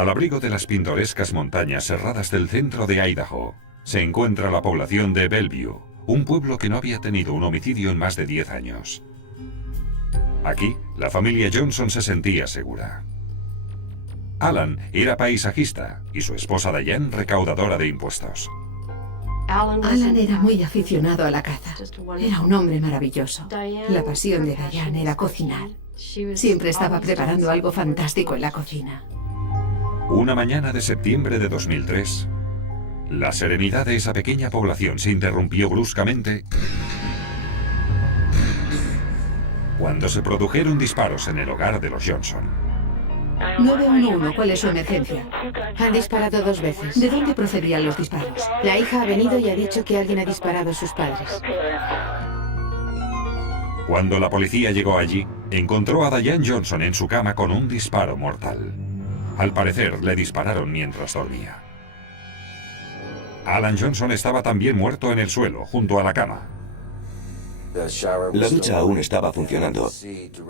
Al abrigo de las pintorescas montañas cerradas del centro de Idaho, se encuentra la población de Bellevue, un pueblo que no había tenido un homicidio en más de 10 años. Aquí, la familia Johnson se sentía segura. Alan era paisajista y su esposa Diane recaudadora de impuestos. Alan era muy aficionado a la caza. Era un hombre maravilloso. La pasión de Diane era cocinar. Siempre estaba preparando algo fantástico en la cocina. Una mañana de septiembre de 2003, la serenidad de esa pequeña población se interrumpió bruscamente cuando se produjeron disparos en el hogar de los Johnson. 911, ¿cuál es su emergencia? Han disparado 2 veces. ¿De dónde procedían los disparos? La hija ha venido y ha dicho que alguien ha disparado a sus padres. Cuando la policía llegó allí, encontró a Diane Johnson en su cama con un disparo mortal. Al parecer, le dispararon mientras dormía. Alan Johnson estaba también muerto en el suelo, junto a la cama. La ducha aún estaba funcionando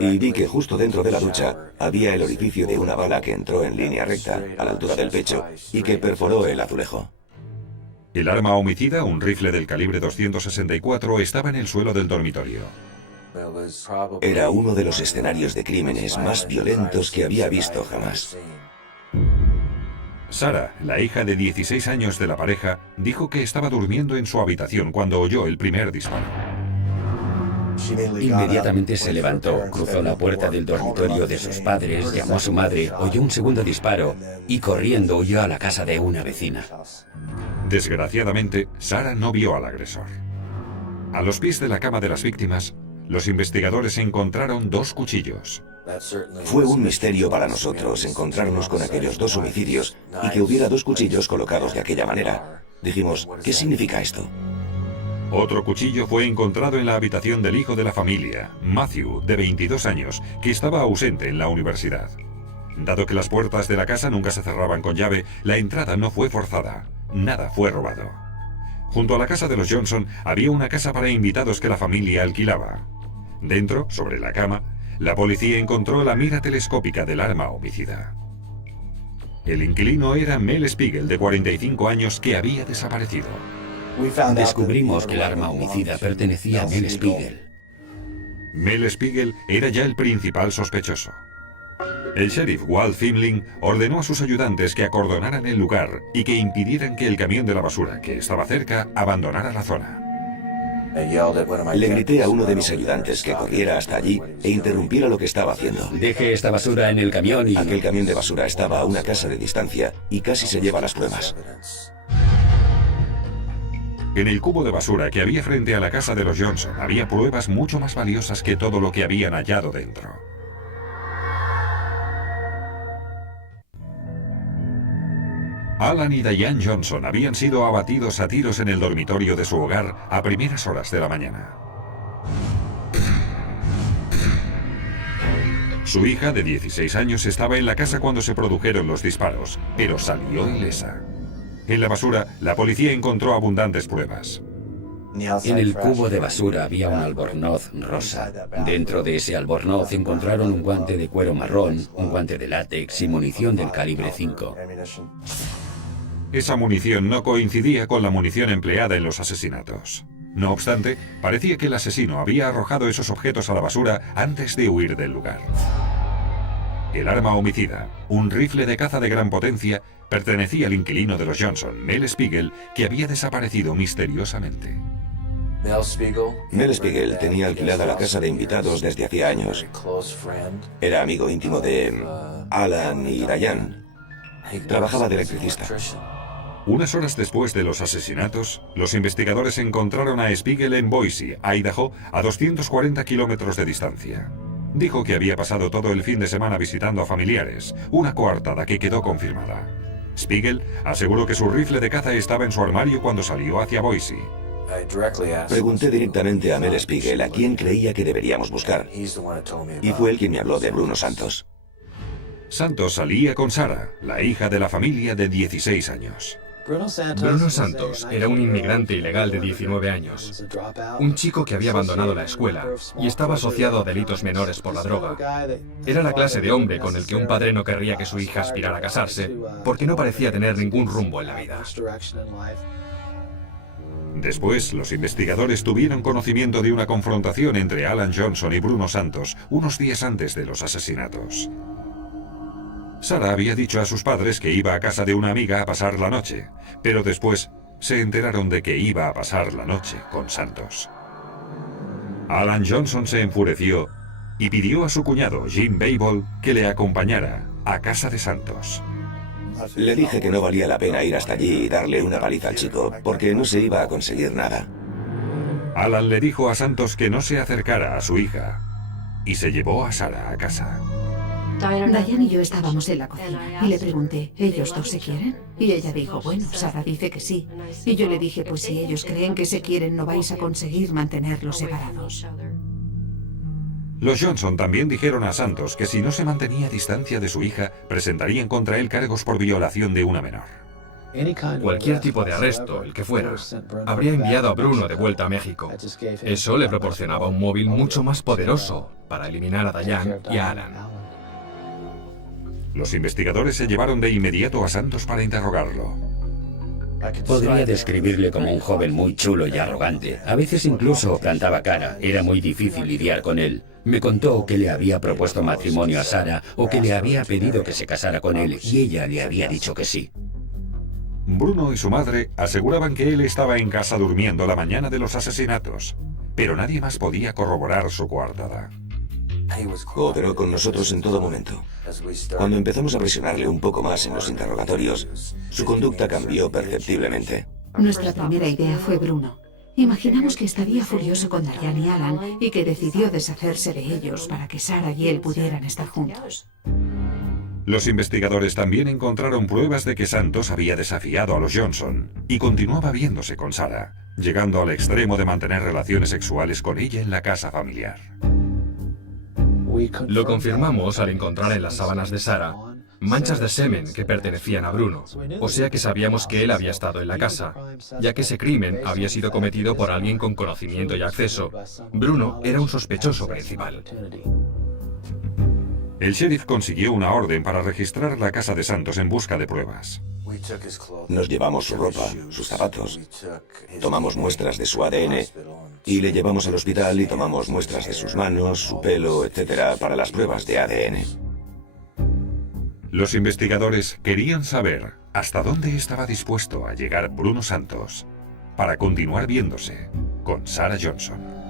y vi que justo dentro de la ducha había el orificio de una bala que entró en línea recta a la altura del pecho y que perforó el azulejo. El arma homicida, un rifle del calibre .264, estaba en el suelo del dormitorio. Era uno de los escenarios de crímenes más violentos que había visto jamás. Sarah, la hija de 16 años de la pareja, dijo que estaba durmiendo en su habitación cuando oyó el primer disparo. Inmediatamente se levantó, cruzó la puerta del dormitorio de sus padres, llamó a su madre, oyó un segundo disparo y corriendo huyó a la casa de una vecina. Desgraciadamente, Sarah no vio al agresor. A los pies de la cama de las víctimas, los investigadores encontraron 2 cuchillos. Fue un misterio para nosotros encontrarnos con aquellos 2 homicidios y que hubiera 2 cuchillos colocados de aquella manera. Dijimos, ¿qué significa esto? Otro cuchillo fue encontrado en la habitación del hijo de la familia, Matthew, de 22 años, que estaba ausente en la universidad. Dado que las puertas de la casa nunca se cerraban con llave, la entrada no fue forzada. Nada fue robado. Junto a la casa de los Johnson había una casa para invitados que la familia alquilaba. Dentro, sobre la cama, la policía encontró la mira telescópica del arma homicida. El inquilino era Mel Spiegel, de 45 años, que había desaparecido. Descubrimos que el arma homicida pertenecía a Mel Spiegel. Mel Spiegel era ya el principal sospechoso. El sheriff Walt Findling ordenó a sus ayudantes que acordonaran el lugar y que impidieran que el camión de la basura, que estaba cerca, abandonara la zona. Le grité a uno de mis ayudantes que corriera hasta allí e interrumpiera lo que estaba haciendo. Deje esta basura en el camión y... Aquel camión de basura estaba a una casa de distancia y casi se lleva las pruebas. En el cubo de basura que había frente a la casa de los Johnson había pruebas mucho más valiosas que todo lo que habían hallado dentro. Alan y Diane Johnson habían sido abatidos a tiros en el dormitorio de su hogar a primeras horas de la mañana. Su hija, de 16 años, estaba en la casa cuando se produjeron los disparos, pero salió ilesa. En la basura, la policía encontró abundantes pruebas. En el cubo de basura había un albornoz rosa. Dentro de ese albornoz encontraron un guante de cuero marrón, un guante de látex y munición del calibre 5. Esa munición no coincidía con la munición empleada en los asesinatos. No obstante, parecía que el asesino había arrojado esos objetos a la basura antes de huir del lugar. El arma homicida, un rifle de caza de gran potencia, pertenecía al inquilino de los Johnson, Mel Spiegel, que había desaparecido misteriosamente. Mel Spiegel tenía alquilada la casa de invitados desde hacía años. Era amigo íntimo de Alan y Diane. Trabajaba de electricista. Unas horas después de los asesinatos, los investigadores encontraron a Spiegel en Boise, Idaho, a 240 kilómetros de distancia. Dijo que había pasado todo el fin de semana visitando a familiares, una coartada que quedó confirmada. Spiegel aseguró que su rifle de caza estaba en su armario cuando salió hacia Boise. Pregunté directamente a Mel Spiegel a quién creía que deberíamos buscar, y fue él quien me habló de Bruno Santos. Santos salía con Sarah, la hija de la familia de 16 años. Bruno Santos era un inmigrante ilegal de 19 años, un chico que había abandonado la escuela y estaba asociado a delitos menores por la droga. Era la clase de hombre con el que un padre no querría que su hija aspirara a casarse, porque no parecía tener ningún rumbo en la vida. Después, los investigadores tuvieron conocimiento de una confrontación entre Alan Johnson y Bruno Santos unos días antes de los asesinatos. Sarah había dicho a sus padres que iba a casa de una amiga a pasar la noche, pero después se enteraron de que iba a pasar la noche con Santos. Alan Johnson se enfureció y pidió a su cuñado, Jim Babel, que le acompañara a casa de Santos. Le dije que no valía la pena ir hasta allí y darle una paliza al chico, porque no se iba a conseguir nada. Alan le dijo a Santos que no se acercara a su hija y se llevó a Sarah a casa. Diane y yo estábamos en la cocina y le pregunté, ¿ellos dos se quieren? Y ella dijo, bueno, Sarah dice que sí. Y yo le dije, pues si ellos creen que se quieren, no vais a conseguir mantenerlos separados. Los Johnson también dijeron a Santos que si no se mantenía a distancia de su hija, presentarían contra él cargos por violación de una menor. Cualquier tipo de arresto, el que fuera, habría enviado a Bruno de vuelta a México. Eso le proporcionaba un móvil mucho más poderoso para eliminar a Diane y a Alan. Los investigadores se llevaron de inmediato a Santos para interrogarlo. Podría describirle como un joven muy chulo y arrogante. A veces incluso plantaba cara. Era muy difícil lidiar con él. Me contó que le había propuesto matrimonio a Sarah o que le había pedido que se casara con él y ella le había dicho que sí. Bruno y su madre aseguraban que él estaba en casa durmiendo la mañana de los asesinatos, pero nadie más podía corroborar su coartada. Cooperó con nosotros en todo momento. Cuando empezamos a presionarle un poco más en los interrogatorios, su conducta cambió perceptiblemente. Nuestra primera idea fue Bruno. Imaginamos que estaría furioso con Diane y Alan y que decidió deshacerse de ellos para que Sarah y él pudieran estar juntos. Los investigadores también encontraron pruebas de que Santos había desafiado a los Johnson y continuaba viéndose con Sarah, llegando al extremo de mantener relaciones sexuales con ella en la casa familiar. Lo confirmamos al encontrar en las sábanas de Sarah manchas de semen que pertenecían a Bruno, o sea que sabíamos que él había estado en la casa, ya que ese crimen había sido cometido por alguien con conocimiento y acceso. Bruno era un sospechoso principal. El sheriff consiguió una orden para registrar la casa de Santos en busca de pruebas. Nos llevamos su ropa, sus zapatos, tomamos muestras de su ADN y le llevamos al hospital y tomamos muestras de sus manos, su pelo, etc. para las pruebas de ADN. Los investigadores querían saber hasta dónde estaba dispuesto a llegar Bruno Santos para continuar viéndose con Sarah Johnson.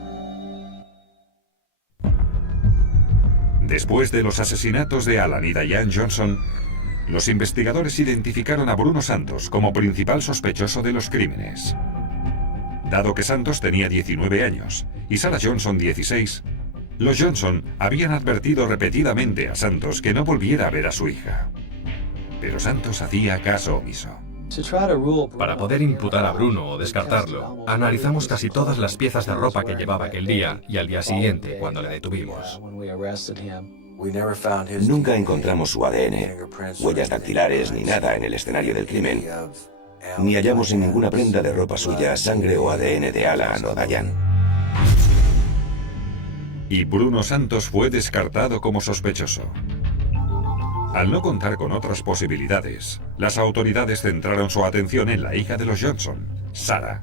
Después de los asesinatos de Alan y Diane Johnson, los investigadores identificaron a Bruno Santos como principal sospechoso de los crímenes. Dado que Santos tenía 19 años y Sarah Johnson 16, los Johnson habían advertido repetidamente a Santos que no volviera a ver a su hija. Pero Santos hacía caso omiso. Para poder imputar a Bruno o descartarlo, analizamos casi todas las piezas de ropa que llevaba aquel día y al día siguiente, cuando le detuvimos. Nunca encontramos su ADN, huellas dactilares ni nada en el escenario del crimen. Ni hallamos en ninguna prenda de ropa suya sangre o ADN de Alan o Diane. Y Bruno Santos fue descartado como sospechoso. Al no contar con otras posibilidades, las autoridades centraron su atención en la hija de los Johnson, Sarah.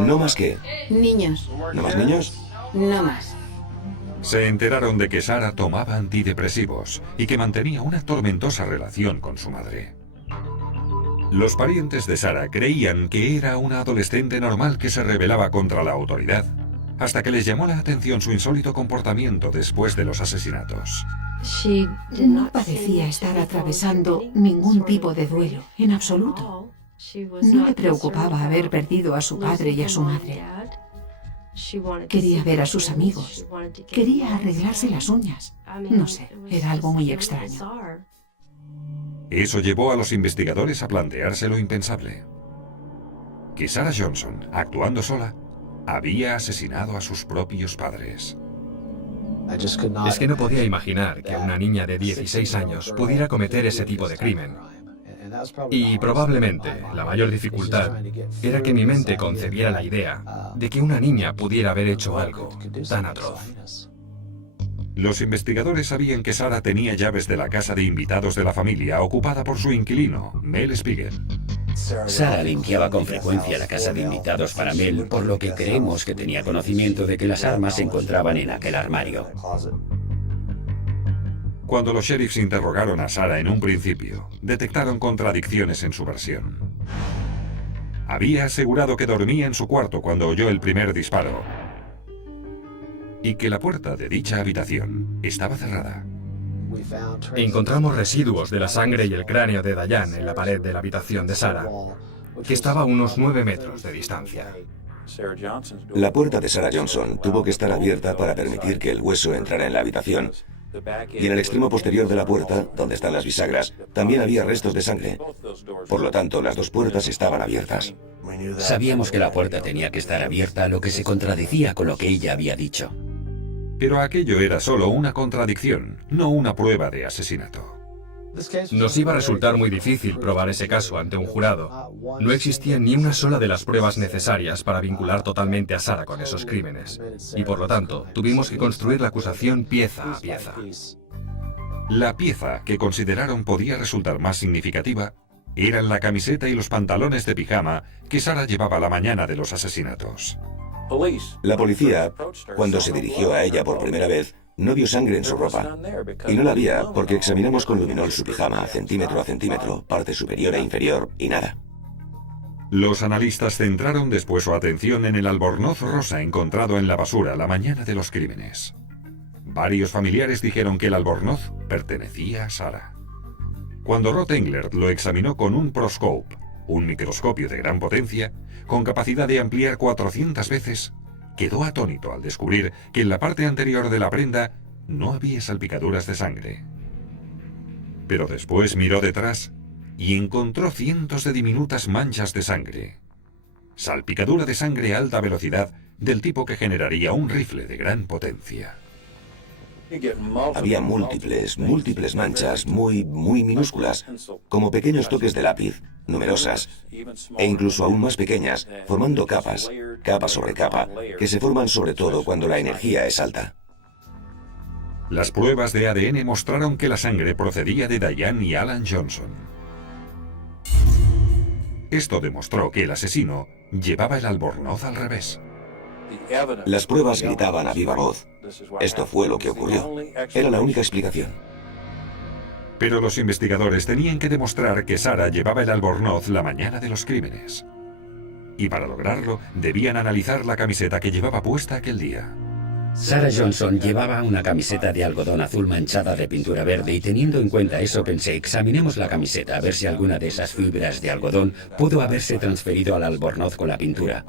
No más que... Niños. ¿No más niños? No más. Se enteraron de que Sarah tomaba antidepresivos y que mantenía una tormentosa relación con su madre. Los parientes de Sarah creían que era una adolescente normal que se rebelaba contra la autoridad, hasta que les llamó la atención su insólito comportamiento después de los asesinatos. No parecía estar atravesando ningún tipo de duelo, en absoluto. No le preocupaba haber perdido a su padre y a su madre. Quería ver a sus amigos. Quería arreglarse las uñas. No sé, era algo muy extraño. Eso llevó a los investigadores a plantearse lo impensable. Que Sarah Johnson, actuando sola, había asesinado a sus propios padres. Es que no podía imaginar que una niña de 16 años pudiera cometer ese tipo de crimen. Y probablemente la mayor dificultad era que mi mente concebiera la idea de que una niña pudiera haber hecho algo tan atroz. Los investigadores sabían que Sarah tenía llaves de la casa de invitados de la familia ocupada por su inquilino, Mel Spiegel. Sarah limpiaba con frecuencia la casa de invitados para Mel, por lo que creemos que tenía conocimiento de que las armas se encontraban en aquel armario. Cuando los sheriffs interrogaron a Sarah en un principio, detectaron contradicciones en su versión. Había asegurado que dormía en su cuarto cuando oyó el primer disparo y que la puerta de dicha habitación estaba cerrada. Encontramos residuos de la sangre y el cráneo de Diane en la pared de la habitación de Sarah, que estaba a unos 9 metros de distancia. La puerta de Sarah Johnson tuvo que estar abierta para permitir que el hueso entrara en la habitación. Y en el extremo posterior de la puerta, donde están las bisagras, también había restos de sangre. Por lo tanto, las dos puertas estaban abiertas. Sabíamos que la puerta tenía que estar abierta, lo que se contradecía con lo que ella había dicho. Pero aquello era solo una contradicción, no una prueba de asesinato. Nos iba a resultar muy difícil probar ese caso ante un jurado. No existía ni una sola de las pruebas necesarias para vincular totalmente a Sarah con esos crímenes. Y por lo tanto, tuvimos que construir la acusación pieza a pieza. La pieza que consideraron podía resultar más significativa eran la camiseta y los pantalones de pijama que Sarah llevaba la mañana de los asesinatos. La policía, cuando se dirigió a ella por primera vez, no vio sangre en su ropa. Y no la había porque examinamos con luminol su pijama centímetro a centímetro, parte superior e inferior, y nada. Los analistas centraron después su atención en el albornoz rosa encontrado en la basura la mañana de los crímenes. Varios familiares dijeron que el albornoz pertenecía a Sarah. Cuando Rod Englert lo examinó con un proscope, un microscopio de gran potencia, con capacidad de ampliar 400 veces, quedó atónito al descubrir que en la parte anterior de la prenda no había salpicaduras de sangre. Pero después miró detrás y encontró cientos de diminutas manchas de sangre. Salpicadura de sangre a alta velocidad del tipo que generaría un rifle de gran potencia. Había múltiples manchas muy minúsculas, como pequeños toques de lápiz, numerosas, e incluso aún más pequeñas, formando capas, capa sobre capa, que se forman sobre todo cuando la energía es alta. Las pruebas de ADN mostraron que la sangre procedía de Diane y Alan Johnson. Esto demostró que el asesino llevaba el albornoz al revés. Las pruebas gritaban a viva voz. Esto fue lo que ocurrió. Era la única explicación. Pero los investigadores tenían que demostrar que Sarah llevaba el albornoz la mañana de los crímenes. Y para lograrlo, debían analizar la camiseta que llevaba puesta aquel día. Sarah Johnson llevaba una camiseta de algodón azul manchada de pintura verde y teniendo en cuenta eso pensé, examinemos la camiseta a ver si alguna de esas fibras de algodón pudo haberse transferido al albornoz con la pintura.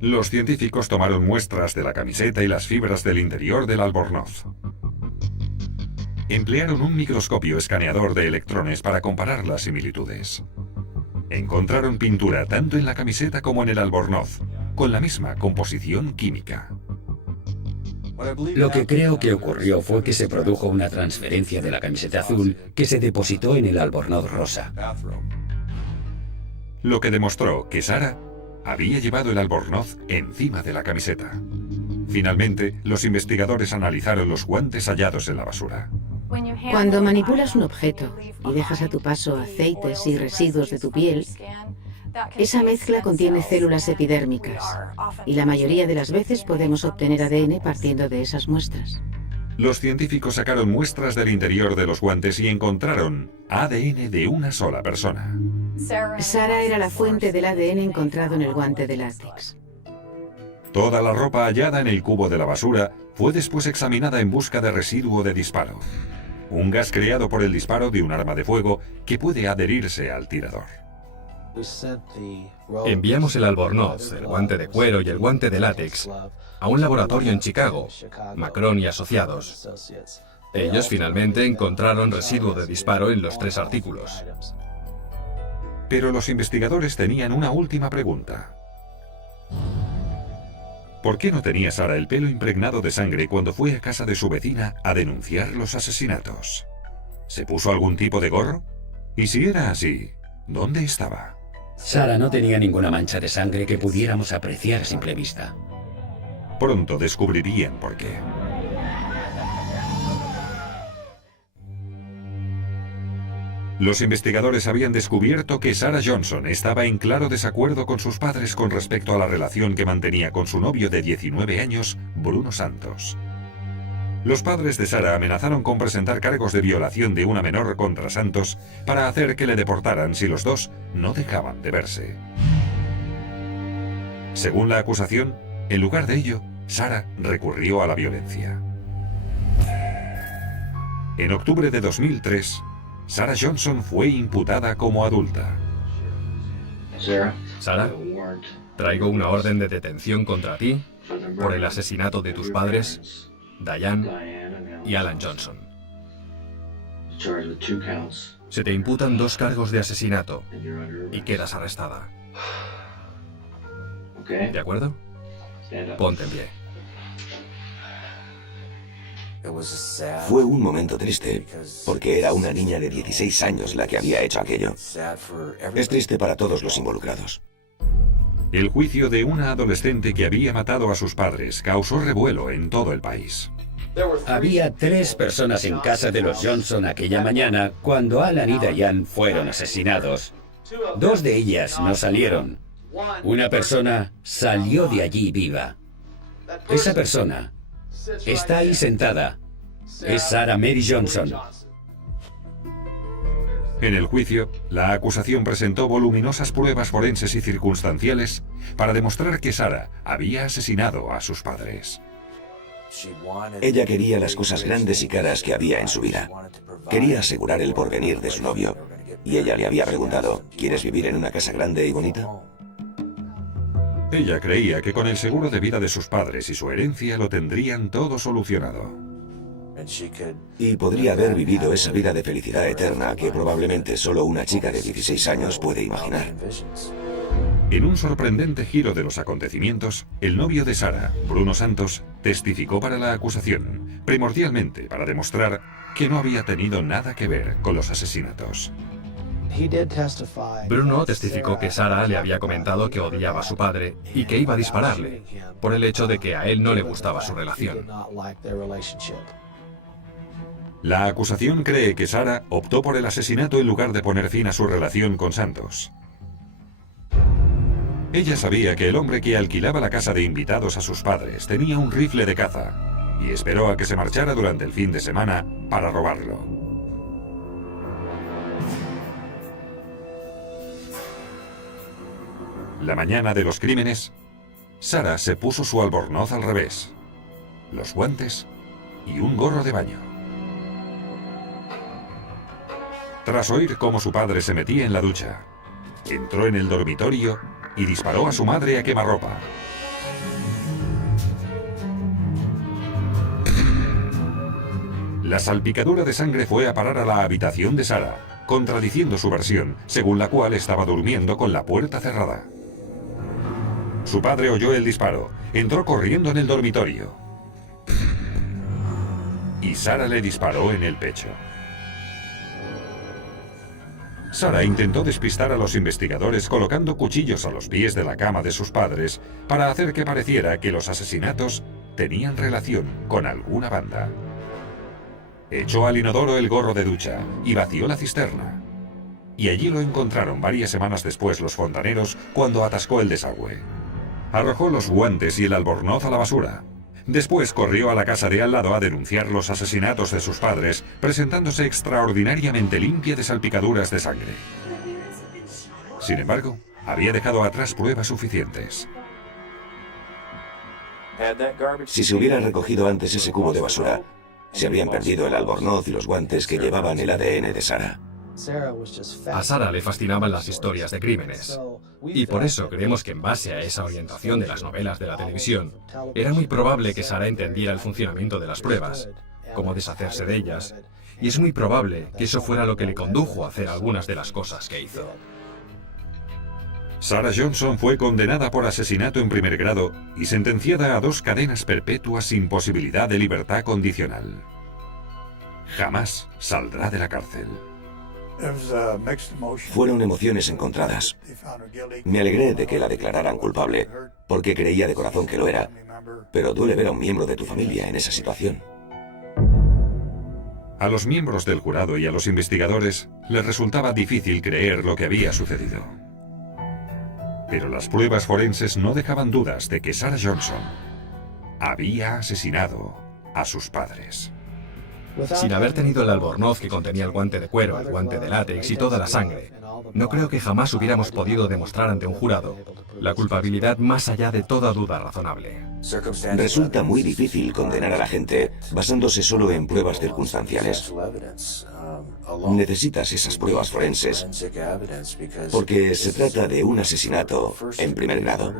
Los científicos tomaron muestras de la camiseta y las fibras del interior del albornoz. Emplearon un microscopio escaneador de electrones para comparar las similitudes. Encontraron pintura tanto en la camiseta como en el albornoz, con la misma composición química. Lo que creo que ocurrió fue que se produjo una transferencia de la camiseta azul que se depositó en el albornoz rosa. Lo que demostró que Sarah había llevado el albornoz encima de la camiseta. Finalmente, los investigadores analizaron los guantes hallados en la basura. Cuando manipulas un objeto y dejas a tu paso aceites y residuos de tu piel, esa mezcla contiene células epidérmicas y la mayoría de las veces podemos obtener ADN partiendo de esas muestras. Los científicos sacaron muestras del interior de los guantes y encontraron ADN de una sola persona. Sarah era la fuente del ADN encontrado en el guante de látex. Toda la ropa hallada en el cubo de la basura fue después examinada en busca de residuo de disparo. Un gas creado por el disparo de un arma de fuego que puede adherirse al tirador. Enviamos el albornoz, el guante de cuero y el guante de látex a un laboratorio en Chicago, Macron y Asociados. Ellos finalmente encontraron residuo de disparo en los 3 artículos. Pero los investigadores tenían una última pregunta. ¿Por qué no tenía Sarah el pelo impregnado de sangre cuando fue a casa de su vecina a denunciar los asesinatos? ¿Se puso algún tipo de gorro? Y si era así, ¿dónde estaba? Sarah no tenía ninguna mancha de sangre que pudiéramos apreciar a simple vista. Pronto descubrirían por qué. Los investigadores habían descubierto que Sarah Johnson estaba en claro desacuerdo con sus padres con respecto a la relación que mantenía con su novio de 19 años, Bruno Santos. Los padres de Sarah amenazaron con presentar cargos de violación de una menor contra Santos para hacer que le deportaran si los dos no dejaban de verse. Según la acusación, en lugar de ello, Sarah recurrió a la violencia. En octubre de 2003, Sarah Johnson fue imputada como adulta. Sarah, traigo una orden de detención contra ti por el asesinato de tus padres, Diane y Alan Johnson. Se te imputan 2 cargos de asesinato y quedas arrestada. ¿De acuerdo? Ponte en pie. Fue un momento triste, porque era una niña de 16 años la que había hecho aquello. Es triste para todos los involucrados. El juicio de una adolescente que había matado a sus padres causó revuelo en todo el país. Había 3 personas en casa de los Johnson aquella mañana cuando Alan y Diane fueron asesinados. 2 de ellas no salieron. Una persona salió de allí viva. Esa persona está ahí sentada. Es Sarah Mary Johnson. En el juicio, la acusación presentó voluminosas pruebas forenses y circunstanciales para demostrar que Sarah había asesinado a sus padres. Ella quería las cosas grandes y caras que había en su vida. Quería asegurar el porvenir de su novio. Y ella le había preguntado, ¿quieres vivir en una casa grande y bonita? Ella creía que con el seguro de vida de sus padres y su herencia lo tendrían todo solucionado. Y podría haber vivido esa vida de felicidad eterna que probablemente solo una chica de 16 años puede imaginar. En un sorprendente giro de los acontecimientos, el novio de Sarah, Bruno Santos, testificó para la acusación, primordialmente para demostrar que no había tenido nada que ver con los asesinatos. Bruno testificó que Sarah le había comentado que odiaba a su padre y que iba a dispararle, por el hecho de que a él no le gustaba su relación. La acusación cree que Sarah optó por el asesinato en lugar de poner fin a su relación con Santos. Ella sabía que el hombre que alquilaba la casa de invitados a sus padres tenía un rifle de caza y esperó a que se marchara durante el fin de semana para robarlo. La mañana de los crímenes, Sarah se puso su albornoz al revés, los guantes y un gorro de baño. Tras oír cómo su padre se metía en la ducha, entró en el dormitorio y disparó a su madre a quemarropa. La salpicadura de sangre fue a parar a la habitación de Sarah, contradiciendo su versión, según la cual estaba durmiendo con la puerta cerrada. Su padre oyó el disparo, entró corriendo en el dormitorio y Sarah le disparó en el pecho. Sarah intentó despistar a los investigadores colocando cuchillos a los pies de la cama de sus padres para hacer que pareciera que los asesinatos tenían relación con alguna banda. Echó al inodoro el gorro de ducha y vació la cisterna. Y allí lo encontraron varias semanas después los fontaneros cuando atascó el desagüe. Arrojó los guantes y el albornoz a la basura. Después corrió a la casa de al lado a denunciar los asesinatos de sus padres, presentándose extraordinariamente limpia de salpicaduras de sangre. Sin embargo, había dejado atrás pruebas suficientes. Si se hubiera recogido antes ese cubo de basura, se habrían perdido el albornoz y los guantes que llevaban el ADN de Sarah. A Sarah le fascinaban las historias de crímenes. Y por eso creemos que en base a esa orientación de las novelas de la televisión, era muy probable que Sarah entendiera el funcionamiento de las pruebas, cómo deshacerse de ellas, y es muy probable que eso fuera lo que le condujo a hacer algunas de las cosas que hizo. Sarah Johnson fue condenada por asesinato en primer grado y sentenciada a 2 cadenas perpetuas sin posibilidad de libertad condicional. Jamás saldrá de la cárcel. Fueron emociones encontradas. Me alegré de que la declararan culpable, porque creía de corazón que lo era, pero duele ver a un miembro de tu familia en esa situación. A los miembros del jurado y a los investigadores les resultaba difícil creer lo que había sucedido. Pero las pruebas forenses no dejaban dudas de que Sarah Johnson había asesinado a sus padres. Sin haber tenido el albornoz que contenía el guante de cuero, el guante de látex y toda la sangre, no creo que jamás hubiéramos podido demostrar ante un jurado la culpabilidad más allá de toda duda razonable. Resulta muy difícil condenar a la gente basándose solo en pruebas circunstanciales. Necesitas esas pruebas forenses porque se trata de un asesinato en primer grado.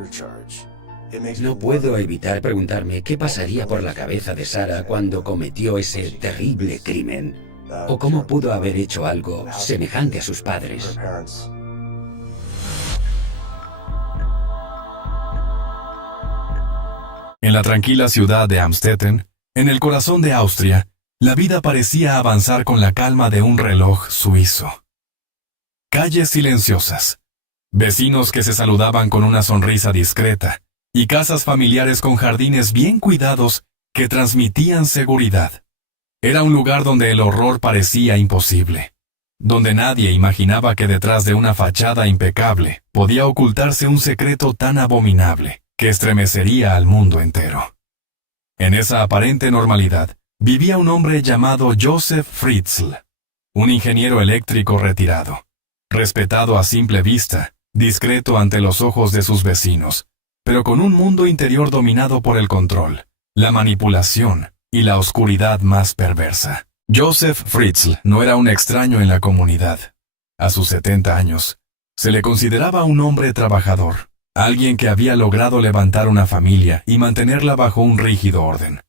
No puedo evitar preguntarme qué pasaría por la cabeza de Sarah cuando cometió ese terrible crimen, o cómo pudo haber hecho algo semejante a sus padres. En la tranquila ciudad de Amstetten, en el corazón de Austria, la vida parecía avanzar con la calma de un reloj suizo. Calles silenciosas, vecinos que se saludaban con una sonrisa discreta, y casas familiares con jardines bien cuidados que transmitían seguridad. Era un lugar donde el horror parecía imposible, donde nadie imaginaba que detrás de una fachada impecable podía ocultarse un secreto tan abominable que estremecería al mundo entero. En esa aparente normalidad vivía un hombre llamado Joseph Fritzl, un ingeniero eléctrico retirado, respetado a simple vista, discreto ante los ojos de sus vecinos, pero con un mundo interior dominado por el control, la manipulación y la oscuridad más perversa. Joseph Fritzl no era un extraño en la comunidad. A sus 70 años, se le consideraba un hombre trabajador, alguien que había logrado levantar una familia y mantenerla bajo un rígido orden.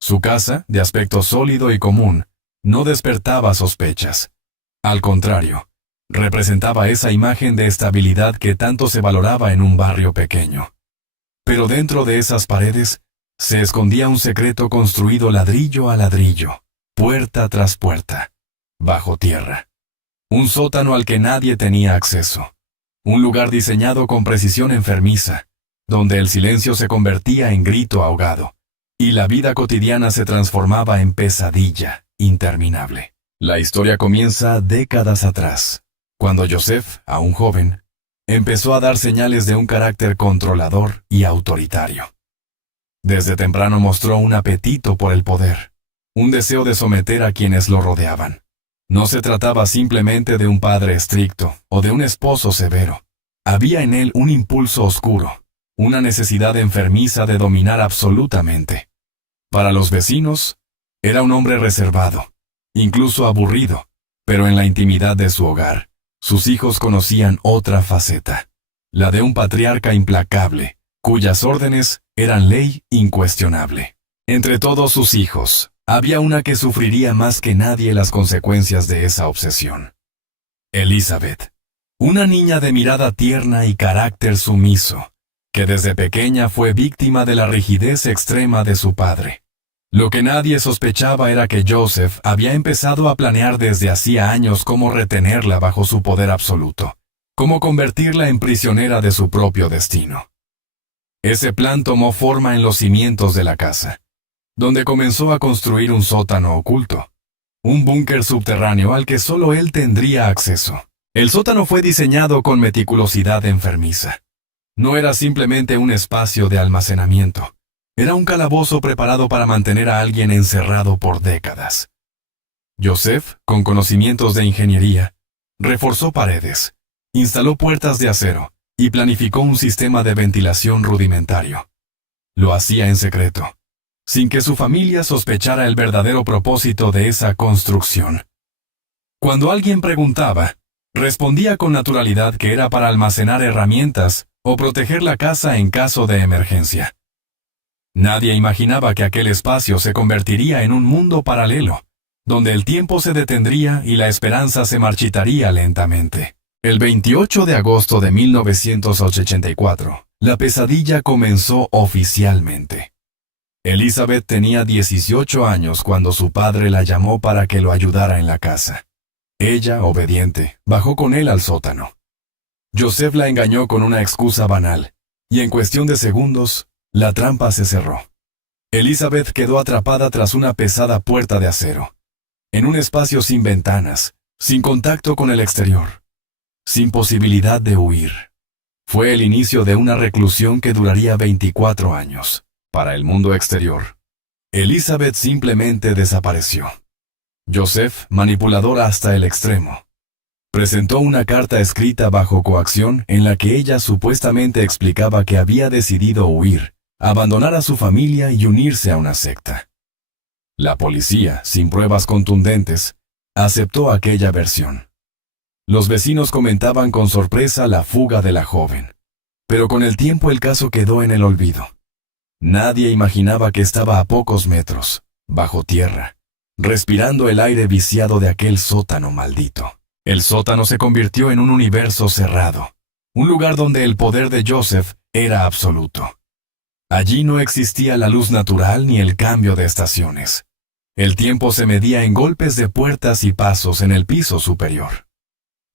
Su casa, de aspecto sólido y común, no despertaba sospechas. Al contrario, representaba esa imagen de estabilidad que tanto se valoraba en un barrio pequeño. Pero dentro de esas paredes se escondía un secreto construido ladrillo a ladrillo, puerta tras puerta, bajo tierra. Un sótano al que nadie tenía acceso. Un lugar diseñado con precisión enfermiza, donde el silencio se convertía en grito ahogado, y la vida cotidiana se transformaba en pesadilla interminable. La historia comienza décadas atrás, cuando Joseph, aún joven, empezó a dar señales de un carácter controlador y autoritario. Desde temprano mostró un apetito por el poder, un deseo de someter a quienes lo rodeaban. No se trataba simplemente de un padre estricto o de un esposo severo. Había en él un impulso oscuro, una necesidad enfermiza de dominar absolutamente. Para los vecinos, era un hombre reservado, incluso aburrido, pero en la intimidad de su hogar, sus hijos conocían otra faceta, la de un patriarca implacable, cuyas órdenes eran ley incuestionable. Entre todos sus hijos, había una que sufriría más que nadie las consecuencias de esa obsesión. Elizabeth, una niña de mirada tierna y carácter sumiso, que desde pequeña fue víctima de la rigidez extrema de su padre. Lo que nadie sospechaba era que Joseph había empezado a planear desde hacía años cómo retenerla bajo su poder absoluto, cómo convertirla en prisionera de su propio destino. Ese plan tomó forma en los cimientos de la casa, donde comenzó a construir un sótano oculto, un búnker subterráneo al que solo él tendría acceso. El sótano fue diseñado con meticulosidad enfermiza. No era simplemente un espacio de almacenamiento. Era un calabozo preparado para mantener a alguien encerrado por décadas. Joseph, con conocimientos de ingeniería, reforzó paredes, instaló puertas de acero y planificó un sistema de ventilación rudimentario. Lo hacía en secreto, sin que su familia sospechara el verdadero propósito de esa construcción. Cuando alguien preguntaba, respondía con naturalidad que era para almacenar herramientas o proteger la casa en caso de emergencia. Nadie imaginaba que aquel espacio se convertiría en un mundo paralelo, donde el tiempo se detendría y la esperanza se marchitaría lentamente. El 28 de agosto de 1984, la pesadilla comenzó oficialmente. Elizabeth tenía 18 años cuando su padre la llamó para que lo ayudara en la casa. Ella, obediente, bajó con él al sótano. Joseph la engañó con una excusa banal, y en cuestión de segundos, la trampa se cerró. Elizabeth quedó atrapada tras una pesada puerta de acero, en un espacio sin ventanas, sin contacto con el exterior, sin posibilidad de huir. Fue el inicio de una reclusión que duraría 24 años. Para el mundo exterior, Elizabeth simplemente desapareció. Joseph, manipulador hasta el extremo, presentó una carta escrita bajo coacción en la que ella supuestamente explicaba que había decidido huir, abandonar a su familia y unirse a una secta. La policía, sin pruebas contundentes, aceptó aquella versión. Los vecinos comentaban con sorpresa la fuga de la joven, pero con el tiempo el caso quedó en el olvido. Nadie imaginaba que estaba a pocos metros, bajo tierra, respirando el aire viciado de aquel sótano maldito. El sótano se convirtió en un universo cerrado, un lugar donde el poder de Joseph era absoluto. Allí no existía la luz natural ni el cambio de estaciones. El tiempo se medía en golpes de puertas y pasos en el piso superior.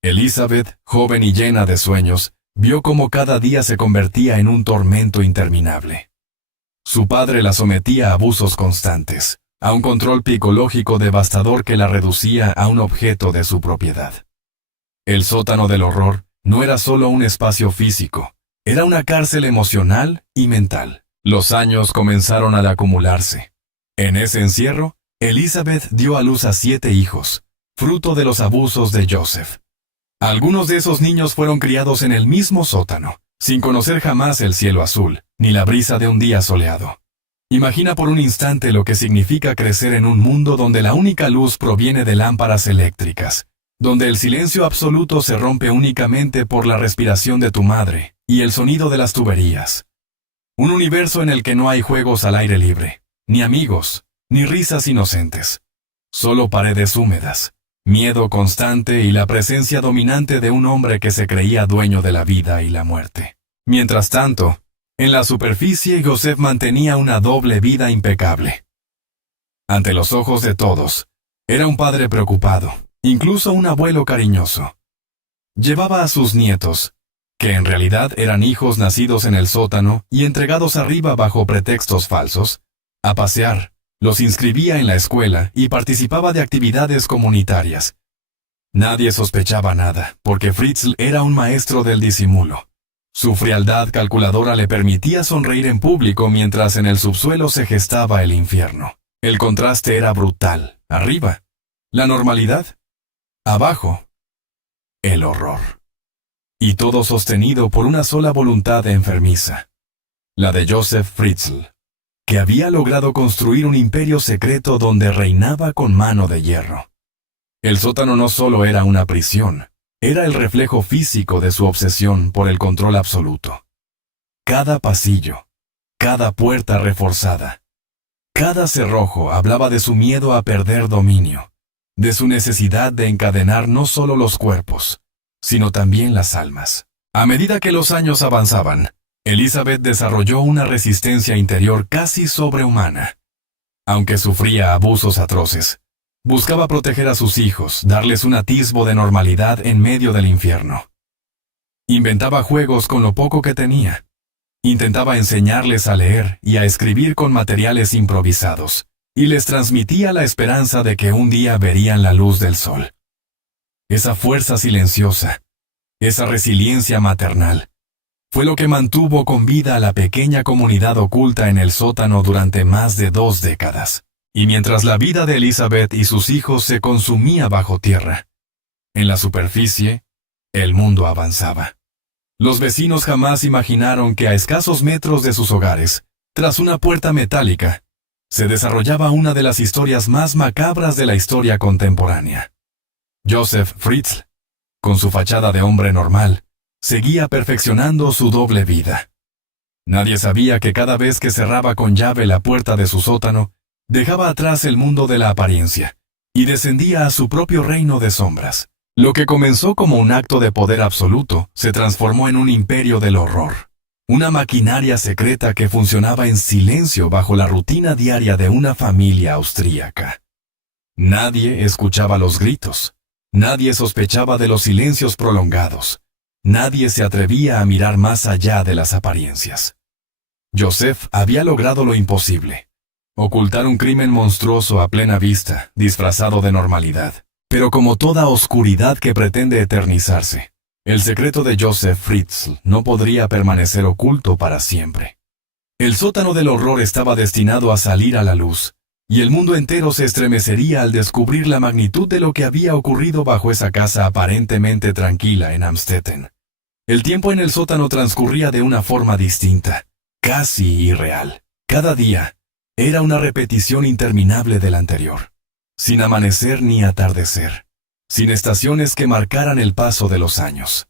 Elizabeth, joven y llena de sueños, vio cómo cada día se convertía en un tormento interminable. Su padre la sometía a abusos constantes, a un control psicológico devastador que la reducía a un objeto de su propiedad. El sótano del horror no era solo un espacio físico, era una cárcel emocional y mental. Los años comenzaron a acumularse. En ese encierro, Elizabeth dio a luz a 7 hijos, fruto de los abusos de Joseph. Algunos de esos niños fueron criados en el mismo sótano, sin conocer jamás el cielo azul, ni la brisa de un día soleado. Imagina por un instante lo que significa crecer en un mundo donde la única luz proviene de lámparas eléctricas, donde el silencio absoluto se rompe únicamente por la respiración de tu madre y el sonido de las tuberías. Un universo en el que no hay juegos al aire libre, ni amigos, ni risas inocentes. Solo paredes húmedas, miedo constante y la presencia dominante de un hombre que se creía dueño de la vida y la muerte. Mientras tanto, en la superficie Joseph mantenía una doble vida impecable. Ante los ojos de todos, era un padre preocupado, incluso un abuelo cariñoso. Llevaba a sus nietos, que en realidad eran hijos nacidos en el sótano y entregados arriba bajo pretextos falsos, a pasear, los inscribía en la escuela y participaba de actividades comunitarias. Nadie sospechaba nada, porque Fritzl era un maestro del disimulo. Su frialdad calculadora le permitía sonreír en público mientras en el subsuelo se gestaba el infierno. El contraste era brutal. Arriba, la normalidad. Abajo, el horror. Y todo sostenido por una sola voluntad enfermiza. La de Joseph Fritzl, que había logrado construir un imperio secreto donde reinaba con mano de hierro. El sótano no solo era una prisión, era el reflejo físico de su obsesión por el control absoluto. Cada pasillo, cada puerta reforzada, cada cerrojo hablaba de su miedo a perder dominio, de su necesidad de encadenar no solo los cuerpos, sino también las almas. A medida que los años avanzaban, Elizabeth desarrolló una resistencia interior casi sobrehumana. Aunque sufría abusos atroces, buscaba proteger a sus hijos, darles un atisbo de normalidad en medio del infierno. Inventaba juegos con lo poco que tenía. Intentaba enseñarles a leer y a escribir con materiales improvisados, y les transmitía la esperanza de que un día verían la luz del sol. Esa fuerza silenciosa, esa resiliencia maternal, fue lo que mantuvo con vida a la pequeña comunidad oculta en el sótano durante más de 2 décadas. Y mientras la vida de Elizabeth y sus hijos se consumía bajo tierra, en la superficie, el mundo avanzaba. Los vecinos jamás imaginaron que a escasos metros de sus hogares, tras una puerta metálica, se desarrollaba una de las historias más macabras de la historia contemporánea. Joseph Fritzl, con su fachada de hombre normal, seguía perfeccionando su doble vida. Nadie sabía que cada vez que cerraba con llave la puerta de su sótano, dejaba atrás el mundo de la apariencia y descendía a su propio reino de sombras. Lo que comenzó como un acto de poder absoluto se transformó en un imperio del horror. Una maquinaria secreta que funcionaba en silencio bajo la rutina diaria de una familia austríaca. Nadie escuchaba los gritos, Nadie sospechaba de los silencios prolongados. Nadie se atrevía a mirar más allá de las apariencias. Joseph había logrado lo imposible: ocultar un crimen monstruoso a plena vista, disfrazado de normalidad. Pero como toda oscuridad que pretende eternizarse, el secreto de Joseph Fritzl no podría permanecer oculto para siempre. El sótano del horror estaba destinado a salir a la luz, y el mundo entero se estremecería al descubrir la magnitud de lo que había ocurrido bajo esa casa aparentemente tranquila en Amstetten. El tiempo en el sótano transcurría de una forma distinta, casi irreal. Cada día era una repetición interminable del anterior, sin amanecer ni atardecer, sin estaciones que marcaran el paso de los años.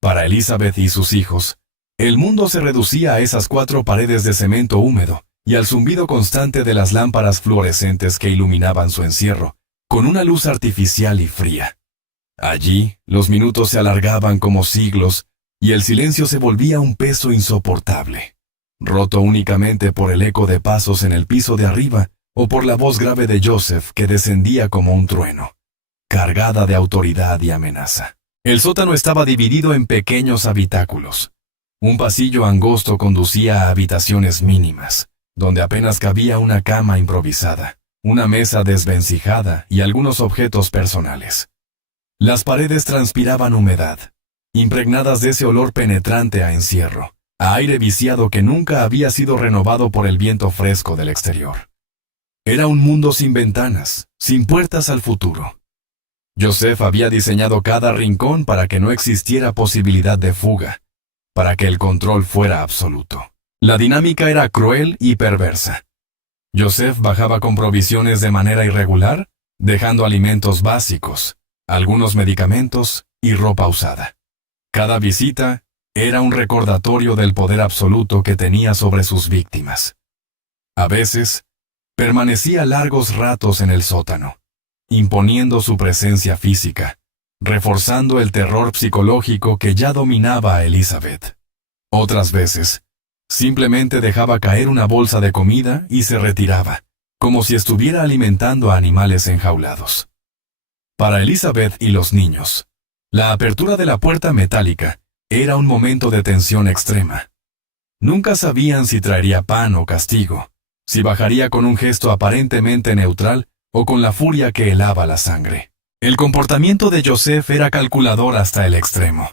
Para Elizabeth y sus hijos, el mundo se reducía a esas 4 paredes de cemento húmedo y al zumbido constante de las lámparas fluorescentes que iluminaban su encierro, con una luz artificial y fría. Allí, los minutos se alargaban como siglos y el silencio se volvía un peso insoportable, roto únicamente por el eco de pasos en el piso de arriba o por la voz grave de Joseph que descendía como un trueno, cargada de autoridad y amenaza. El sótano estaba dividido en pequeños habitáculos. Un pasillo angosto conducía a habitaciones mínimas, donde apenas cabía una cama improvisada, una mesa desvencijada y algunos objetos personales. Las paredes transpiraban humedad, impregnadas de ese olor penetrante a encierro, a aire viciado que nunca había sido renovado por el viento fresco del exterior. Era un mundo sin ventanas, sin puertas al futuro. Joseph había diseñado cada rincón para que no existiera posibilidad de fuga, para que el control fuera absoluto. La dinámica era cruel y perversa. Joseph bajaba con provisiones de manera irregular, dejando alimentos básicos, algunos medicamentos y ropa usada. Cada visita era un recordatorio del poder absoluto que tenía sobre sus víctimas. A veces, permanecía largos ratos en el sótano, imponiendo su presencia física, reforzando el terror psicológico que ya dominaba a Elizabeth. Otras veces, simplemente dejaba caer una bolsa de comida y se retiraba, como si estuviera alimentando a animales enjaulados. Para Elizabeth y los niños, la apertura de la puerta metálica era un momento de tensión extrema. Nunca sabían si traería pan o castigo, si bajaría con un gesto aparentemente neutral o con la furia que helaba la sangre. El comportamiento de Joseph era calculador hasta el extremo.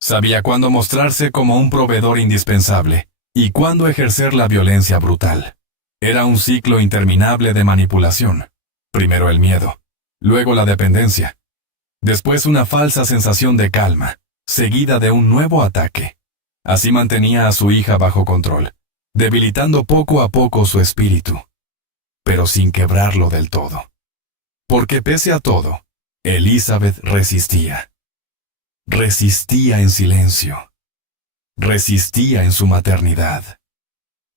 Sabía cuándo mostrarse como un proveedor indispensable y cuándo ejercer la violencia brutal. Era un ciclo interminable de manipulación. Primero el miedo, luego la dependencia, después una falsa sensación de calma, seguida de un nuevo ataque. Así mantenía a su hija bajo control, debilitando poco a poco su espíritu, pero sin quebrarlo del todo. Porque pese a todo, Elizabeth resistía. Resistía en silencio. Resistía en su maternidad.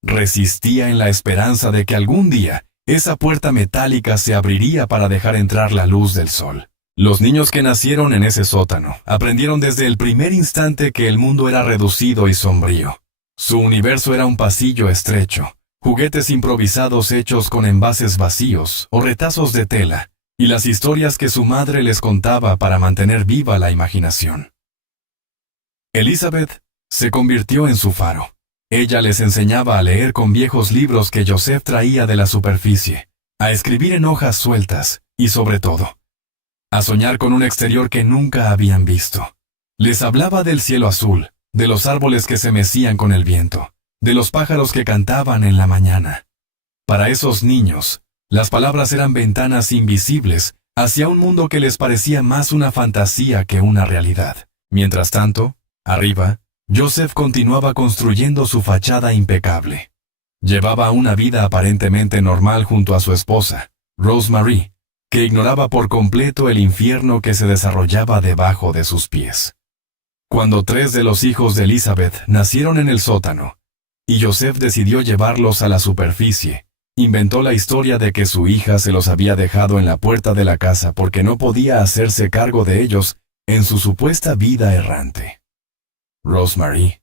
Resistía en la esperanza de que algún día esa puerta metálica se abriría para dejar entrar la luz del sol. Los niños que nacieron en ese sótano aprendieron desde el primer instante que el mundo era reducido y sombrío. Su universo era un pasillo estrecho, juguetes improvisados hechos con envases vacíos o retazos de tela, y las historias que su madre les contaba para mantener viva la imaginación. Elizabeth se convirtió en su faro. Ella les enseñaba a leer con viejos libros que Joseph traía de la superficie, a escribir en hojas sueltas y, sobre todo, a soñar con un exterior que nunca habían visto. Les hablaba del cielo azul, de los árboles que se mecían con el viento, de los pájaros que cantaban en la mañana. Para esos niños, las palabras eran ventanas invisibles hacia un mundo que les parecía más una fantasía que una realidad. Mientras tanto, arriba, Joseph continuaba construyendo su fachada impecable. Llevaba una vida aparentemente normal junto a su esposa, Rosemary, que ignoraba por completo el infierno que se desarrollaba debajo de sus pies. Cuando 3 de los hijos de Elizabeth nacieron en el sótano, y Joseph decidió llevarlos a la superficie, inventó la historia de que su hija se los había dejado en la puerta de la casa porque no podía hacerse cargo de ellos en su supuesta vida errante. Rosemary,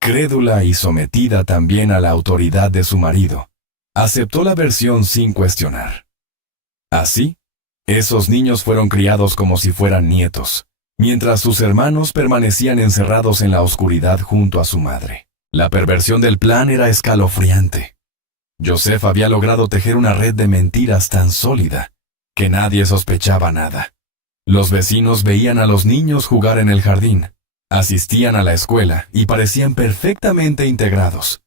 crédula y sometida también a la autoridad de su marido, aceptó la versión sin cuestionar. Así, Esos niños fueron criados como si fueran nietos, mientras sus hermanos permanecían encerrados en la oscuridad junto a su madre. La perversión del plan era escalofriante. Joseph había logrado tejer una red de mentiras tan sólida que nadie sospechaba nada. Los vecinos veían a los niños jugar en el jardín, asistían a la escuela y parecían perfectamente integrados.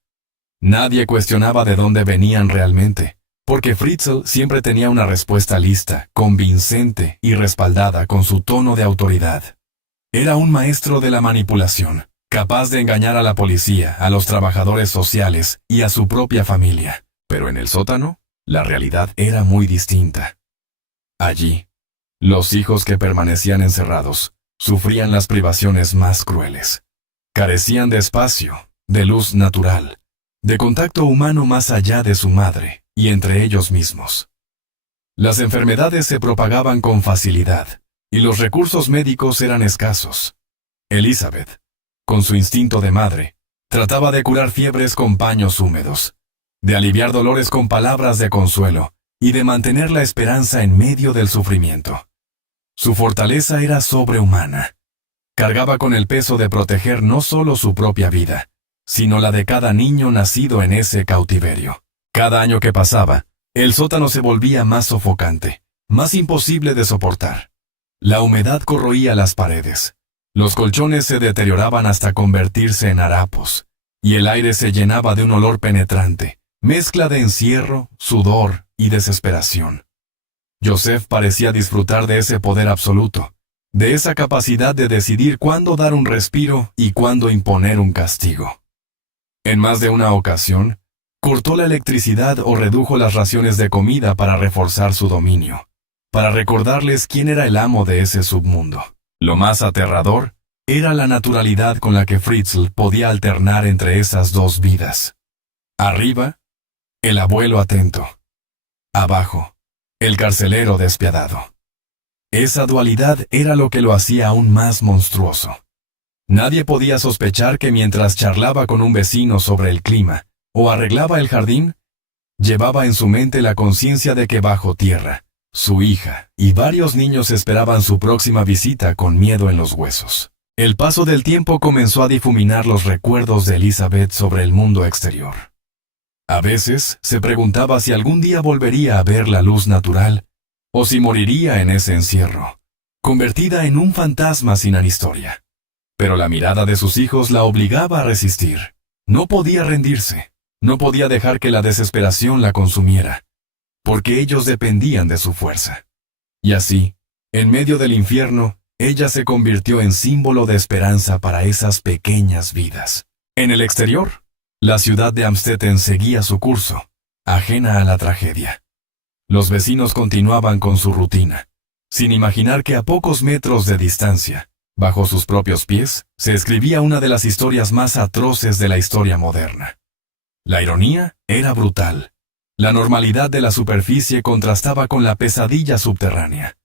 Nadie cuestionaba de dónde venían realmente, porque Fritzl siempre tenía una respuesta lista, convincente y respaldada con su tono de autoridad. Era un maestro de la manipulación, capaz de engañar a la policía, a los trabajadores sociales y a su propia familia. Pero en el sótano, la realidad era muy distinta. Allí, los hijos que permanecían encerrados sufrían las privaciones más crueles. Carecían de espacio, de luz natural, de contacto humano más allá de su madre y entre ellos mismos. Las enfermedades se propagaban con facilidad y los recursos médicos eran escasos. Elizabeth, con su instinto de madre, trataba de curar fiebres con paños húmedos, de aliviar dolores con palabras de consuelo y de mantener la esperanza en medio del sufrimiento. Su fortaleza era sobrehumana. Cargaba con el peso de proteger no solo su propia vida, sino la de cada niño nacido en ese cautiverio. Cada año que pasaba, el sótano se volvía más sofocante, más imposible de soportar. La humedad corroía las paredes. Los colchones se deterioraban hasta convertirse en harapos, y el aire se llenaba de un olor penetrante, mezcla de encierro, sudor y desesperación. Joseph parecía disfrutar de ese poder absoluto, de esa capacidad de decidir cuándo dar un respiro y cuándo imponer un castigo. En más de una ocasión, cortó la electricidad o redujo las raciones de comida para reforzar su dominio, para recordarles quién era el amo de ese submundo. Lo más aterrador era la naturalidad con la que Fritzl podía alternar entre esas dos vidas. Arriba, el abuelo atento. Abajo, el carcelero despiadado. Esa dualidad era lo que lo hacía aún más monstruoso. Nadie podía sospechar que mientras charlaba con un vecino sobre el clima o arreglaba el jardín, llevaba en su mente la conciencia de que bajo tierra, su hija y varios niños esperaban su próxima visita con miedo en los huesos. El paso del tiempo comenzó a difuminar los recuerdos de Elizabeth sobre el mundo exterior. A veces se preguntaba si algún día volvería a ver la luz natural o si moriría en ese encierro, convertida en un fantasma sin historia. Pero la mirada de sus hijos la obligaba a resistir. No podía rendirse. No podía dejar que la desesperación la consumiera, porque ellos dependían de su fuerza. Y así, en medio del infierno, ella se convirtió en símbolo de esperanza para esas pequeñas vidas. En el exterior, la ciudad de Amstetten seguía su curso, ajena a la tragedia. Los vecinos continuaban con su rutina, sin imaginar que a pocos metros de distancia, bajo sus propios pies, se escribía una de las historias más atroces de la historia moderna. La ironía era brutal. La normalidad de la superficie contrastaba con la pesadilla subterránea.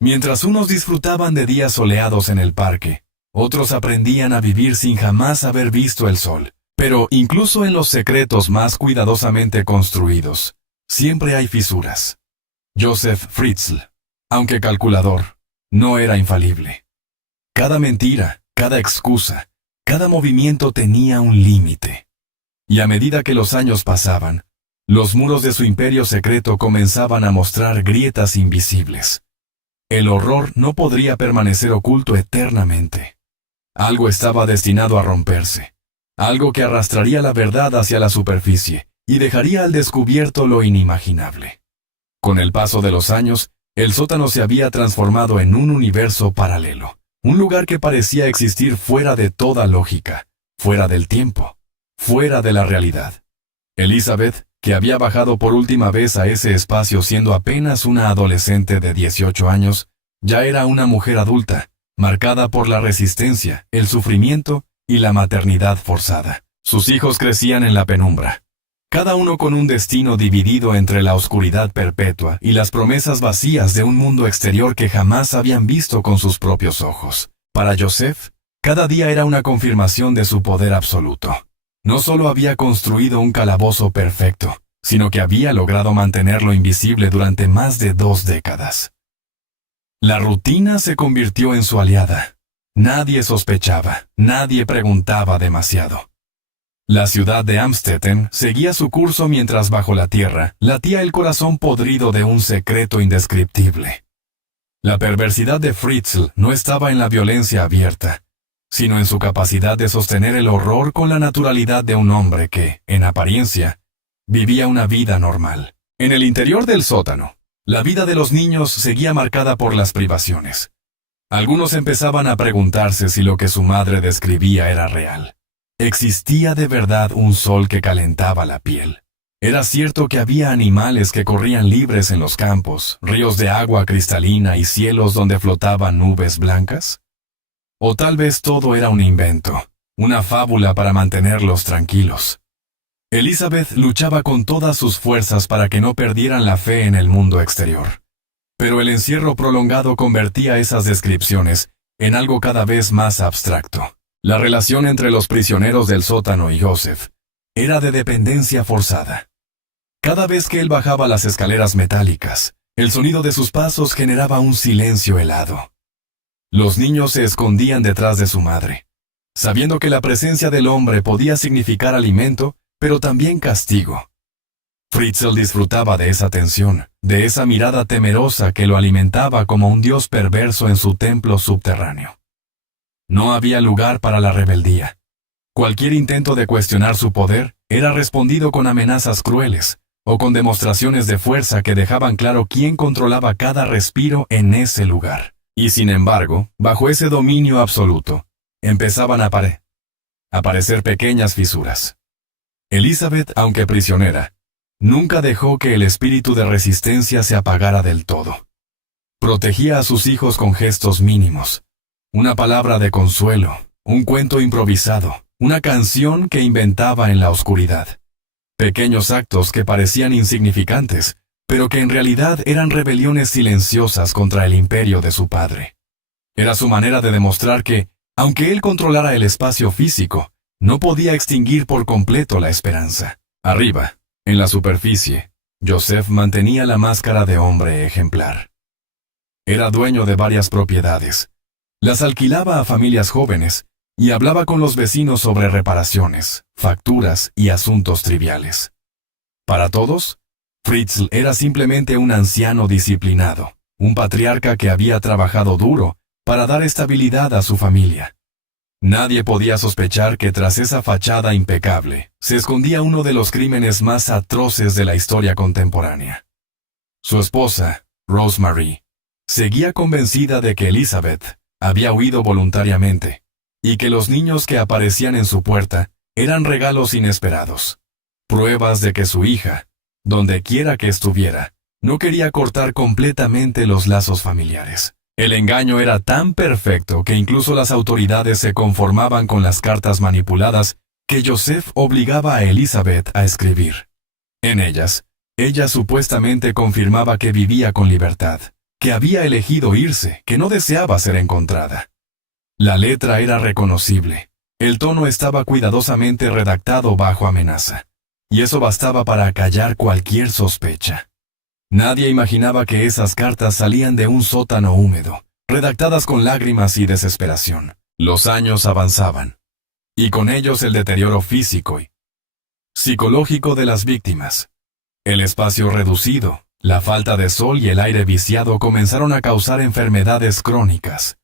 Mientras unos disfrutaban de días soleados en el parque, otros aprendían a vivir sin jamás haber visto el sol. Pero incluso en los secretos más cuidadosamente construidos, siempre hay fisuras. Joseph Fritzl, aunque calculador, no era infalible. Cada mentira, cada excusa, cada movimiento tenía un límite. Y a medida que los años pasaban, los muros de su imperio secreto comenzaban a mostrar grietas invisibles. El horror no podría permanecer oculto eternamente. Algo estaba destinado a romperse, algo que arrastraría la verdad hacia la superficie y dejaría al descubierto lo inimaginable. Con el paso de los años, el sótano se había transformado en un universo paralelo, un lugar que parecía existir fuera de toda lógica, fuera del tiempo, fuera de la realidad. Elizabeth, que había bajado por última vez a ese espacio siendo apenas una adolescente de 18 años, ya era una mujer adulta, marcada por la resistencia, el sufrimiento y la maternidad forzada. Sus hijos crecían en la penumbra, cada uno con un destino dividido entre la oscuridad perpetua y las promesas vacías de un mundo exterior que jamás habían visto con sus propios ojos. Para Joseph, cada día era una confirmación de su poder absoluto. No solo había construido un calabozo perfecto, sino que había logrado mantenerlo invisible durante más de 2 décadas. La rutina se convirtió en su aliada. Nadie sospechaba, nadie preguntaba demasiado. La ciudad de Amstetten seguía su curso mientras bajo la tierra latía el corazón podrido de un secreto indescriptible. La perversidad de Fritzl no estaba en la violencia abierta, sino en su capacidad de sostener el horror con la naturalidad de un hombre que, en apariencia, vivía una vida normal. En el interior del sótano, la vida de los niños seguía marcada por las privaciones. Algunos empezaban a preguntarse si lo que su madre describía era real. ¿Existía de verdad un sol que calentaba la piel? ¿Era cierto que había animales que corrían libres en los campos, ríos de agua cristalina y cielos donde flotaban nubes blancas? O tal vez todo era un invento, una fábula para mantenerlos tranquilos. Elizabeth luchaba con todas sus fuerzas para que no perdieran la fe en el mundo exterior. Pero el encierro prolongado convertía esas descripciones en algo cada vez más abstracto. La relación entre los prisioneros del sótano y Joseph era de dependencia forzada. Cada vez que él bajaba las escaleras metálicas, el sonido de sus pasos generaba un silencio helado. Los niños se escondían detrás de su madre, sabiendo que la presencia del hombre podía significar alimento, pero también castigo. Fritzl disfrutaba de esa tensión, de esa mirada temerosa que lo alimentaba como un dios perverso en su templo subterráneo. No había lugar para la rebeldía. Cualquier intento de cuestionar su poder era respondido con amenazas crueles, o con demostraciones de fuerza que dejaban claro quién controlaba cada respiro en ese lugar. Y sin embargo, bajo ese dominio absoluto, empezaban a aparecer pequeñas fisuras. Elizabeth, aunque prisionera, nunca dejó que el espíritu de resistencia se apagara del todo. Protegía a sus hijos con gestos mínimos, una palabra de consuelo, un cuento improvisado, una canción que inventaba en la oscuridad. Pequeños actos que parecían insignificantes, pero que en realidad eran rebeliones silenciosas contra el imperio de su padre. Era su manera de demostrar que, aunque él controlara el espacio físico, no podía extinguir por completo la esperanza. Arriba, en la superficie, Joseph mantenía la máscara de hombre ejemplar. Era dueño de varias propiedades. Las alquilaba a familias jóvenes y hablaba con los vecinos sobre reparaciones, facturas y asuntos triviales. Para todos, Fritzl era simplemente un anciano disciplinado, un patriarca que había trabajado duro para dar estabilidad a su familia. Nadie podía sospechar que tras esa fachada impecable se escondía uno de los crímenes más atroces de la historia contemporánea. Su esposa, Rosemary, seguía convencida de que Elizabeth había huido voluntariamente, y que los niños que aparecían en su puerta eran regalos inesperados, pruebas de que su hija, donde quiera que estuviera, no quería cortar completamente los lazos familiares. El engaño era tan perfecto que incluso las autoridades se conformaban con las cartas manipuladas que Joseph obligaba a Elizabeth a escribir. En ellas, ella supuestamente confirmaba que vivía con libertad, que había elegido irse, que no deseaba ser encontrada. La letra era reconocible, el tono estaba cuidadosamente redactado bajo amenaza, y eso bastaba para acallar cualquier sospecha. Nadie imaginaba que esas cartas salían de un sótano húmedo, redactadas con lágrimas y desesperación. Los años avanzaban, y con ellos el deterioro físico y psicológico de las víctimas. El espacio reducido, la falta de sol y el aire viciado comenzaron a causar enfermedades crónicas.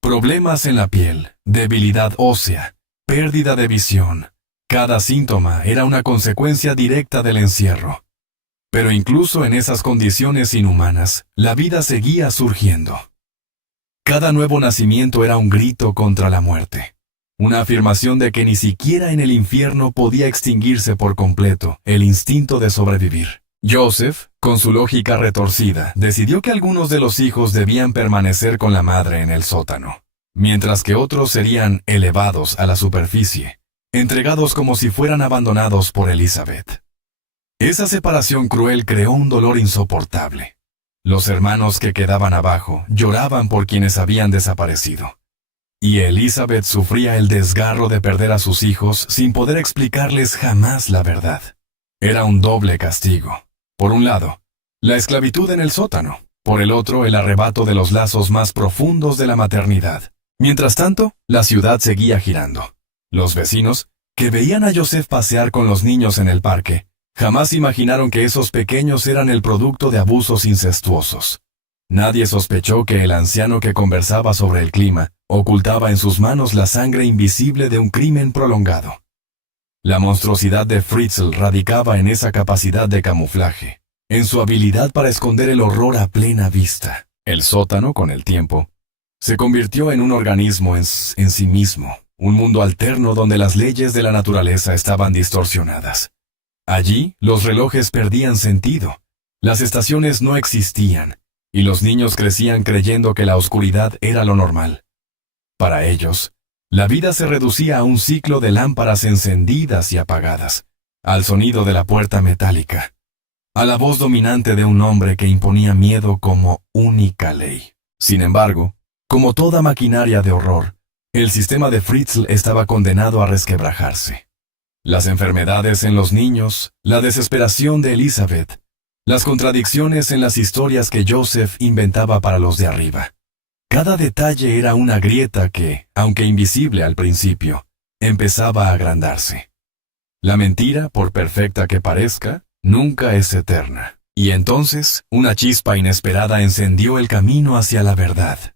Problemas en la piel, debilidad ósea, pérdida de visión. Cada síntoma era una consecuencia directa del encierro. Pero incluso en esas condiciones inhumanas, la vida seguía surgiendo. Cada nuevo nacimiento era un grito contra la muerte. Una afirmación de que ni siquiera en el infierno podía extinguirse por completo el instinto de sobrevivir. Joseph, con su lógica retorcida, decidió que algunos de los hijos debían permanecer con la madre en el sótano, mientras que otros serían elevados a la superficie, entregados como si fueran abandonados por Elizabeth. Esa separación cruel creó un dolor insoportable. Los hermanos que quedaban abajo lloraban por quienes habían desaparecido. Y Elizabeth sufría el desgarro de perder a sus hijos sin poder explicarles jamás la verdad. Era un doble castigo. Por un lado, la esclavitud en el sótano, por el otro el arrebato de los lazos más profundos de la maternidad. Mientras tanto, la ciudad seguía girando. Los vecinos, que veían a Joseph pasear con los niños en el parque, jamás imaginaron que esos pequeños eran el producto de abusos incestuosos. Nadie sospechó que el anciano que conversaba sobre el clima ocultaba en sus manos la sangre invisible de un crimen prolongado. La monstruosidad de Fritzl radicaba en esa capacidad de camuflaje, en su habilidad para esconder el horror a plena vista. El sótano, con el tiempo, se convirtió en un organismo en sí mismo, un mundo alterno donde las leyes de la naturaleza estaban distorsionadas. Allí, los relojes perdían sentido, las estaciones no existían, y los niños crecían creyendo que la oscuridad era lo normal. Para ellos, la vida se reducía a un ciclo de lámparas encendidas y apagadas, al sonido de la puerta metálica, a la voz dominante de un hombre que imponía miedo como única ley. Sin embargo, como toda maquinaria de horror, el sistema de Fritzl estaba condenado a resquebrajarse. Las enfermedades en los niños, la desesperación de Elizabeth, las contradicciones en las historias que Joseph inventaba para los de arriba. Cada detalle era una grieta que, aunque invisible al principio, empezaba a agrandarse. La mentira, por perfecta que parezca, nunca es eterna. Y entonces, una chispa inesperada encendió el camino hacia la verdad.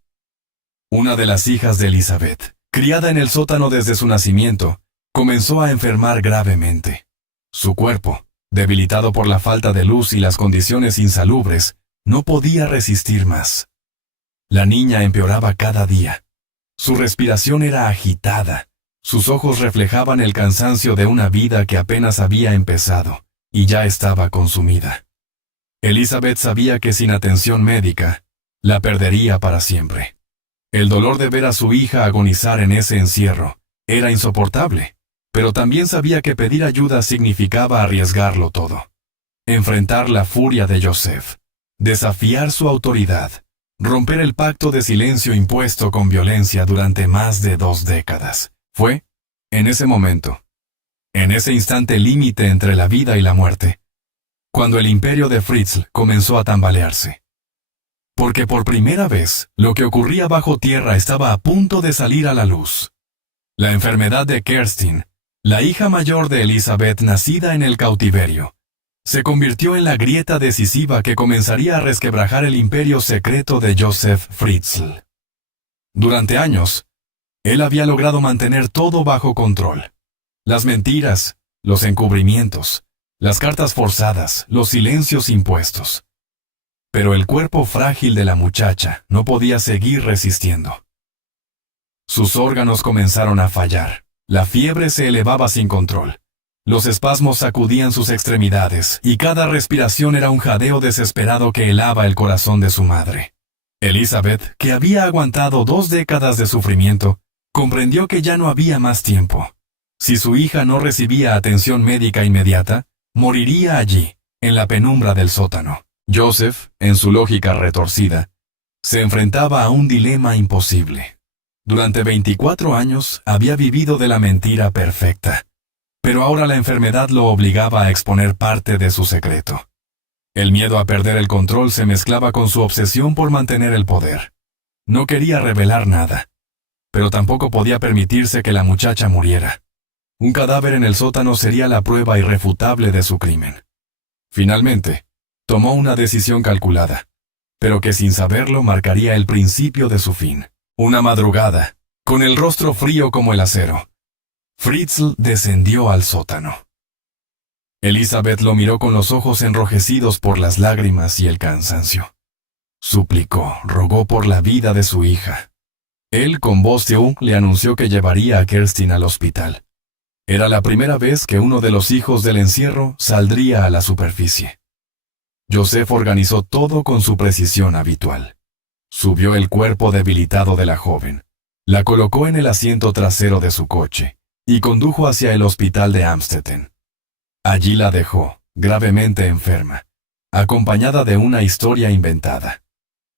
Una de las hijas de Elizabeth, criada en el sótano desde su nacimiento, comenzó a enfermar gravemente. Su cuerpo, debilitado por la falta de luz y las condiciones insalubres, no podía resistir más. La niña empeoraba cada día. Su respiración era agitada, sus ojos reflejaban el cansancio de una vida que apenas había empezado, y ya estaba consumida. Elizabeth sabía que sin atención médica, la perdería para siempre. El dolor de ver a su hija agonizar en ese encierro era insoportable, pero también sabía que pedir ayuda significaba arriesgarlo todo. Enfrentar la furia de Joseph, desafiar su autoridad, romper el pacto de silencio impuesto con violencia durante más de 2 décadas. Fue, en ese momento, en ese instante límite entre la vida y la muerte, cuando el imperio de Fritzl comenzó a tambalearse. Porque por primera vez, lo que ocurría bajo tierra estaba a punto de salir a la luz. La enfermedad de Kerstin, la hija mayor de Elizabeth nacida en el cautiverio, se convirtió en la grieta decisiva que comenzaría a resquebrajar el imperio secreto de Joseph Fritzl. Durante años, él había logrado mantener todo bajo control. Las mentiras, los encubrimientos, las cartas forzadas, los silencios impuestos. Pero el cuerpo frágil de la muchacha no podía seguir resistiendo. Sus órganos comenzaron a fallar. La fiebre se elevaba sin control. Los espasmos sacudían sus extremidades, y cada respiración era un jadeo desesperado que helaba el corazón de su madre. Elizabeth, que había aguantado 2 décadas de sufrimiento, comprendió que ya no había más tiempo. Si su hija no recibía atención médica inmediata, moriría allí, en la penumbra del sótano. Joseph, en su lógica retorcida, se enfrentaba a un dilema imposible. Durante 24 años había vivido de la mentira perfecta, pero ahora la enfermedad lo obligaba a exponer parte de su secreto. El miedo a perder el control se mezclaba con su obsesión por mantener el poder. No quería revelar nada, pero tampoco podía permitirse que la muchacha muriera. Un cadáver en el sótano sería la prueba irrefutable de su crimen. Finalmente, tomó una decisión calculada, pero que sin saberlo marcaría el principio de su fin. Una madrugada, con el rostro frío como el acero, Fritzl descendió al sótano. Elizabeth lo miró con los ojos enrojecidos por las lágrimas y el cansancio. Suplicó, rogó por la vida de su hija. Él, con voz de le anunció que llevaría a Kerstin al hospital. Era la primera vez que uno de los hijos del encierro saldría a la superficie. Joseph organizó todo con su precisión habitual. Subió el cuerpo debilitado de la joven, la colocó en el asiento trasero de su coche y condujo hacia el hospital de Amstetten. Allí la dejó, gravemente enferma, acompañada de una historia inventada,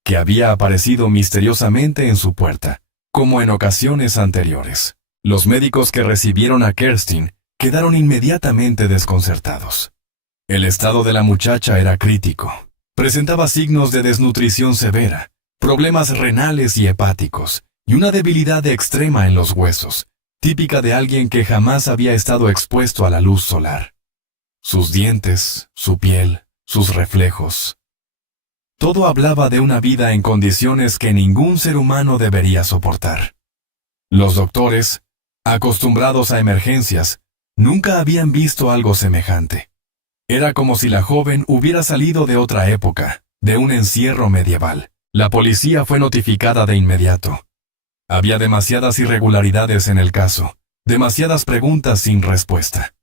que había aparecido misteriosamente en su puerta, como en ocasiones anteriores. Los médicos que recibieron a Kerstin quedaron inmediatamente desconcertados. El estado de la muchacha era crítico. Presentaba signos de desnutrición severa, problemas renales y hepáticos, y una debilidad extrema en los huesos, típica de alguien que jamás había estado expuesto a la luz solar. Sus dientes, su piel, sus reflejos. Todo hablaba de una vida en condiciones que ningún ser humano debería soportar. Los doctores, acostumbrados a emergencias, nunca habían visto algo semejante. Era como si la joven hubiera salido de otra época, de un encierro medieval. La policía fue notificada de inmediato. Había demasiadas irregularidades en el caso, demasiadas preguntas sin respuesta.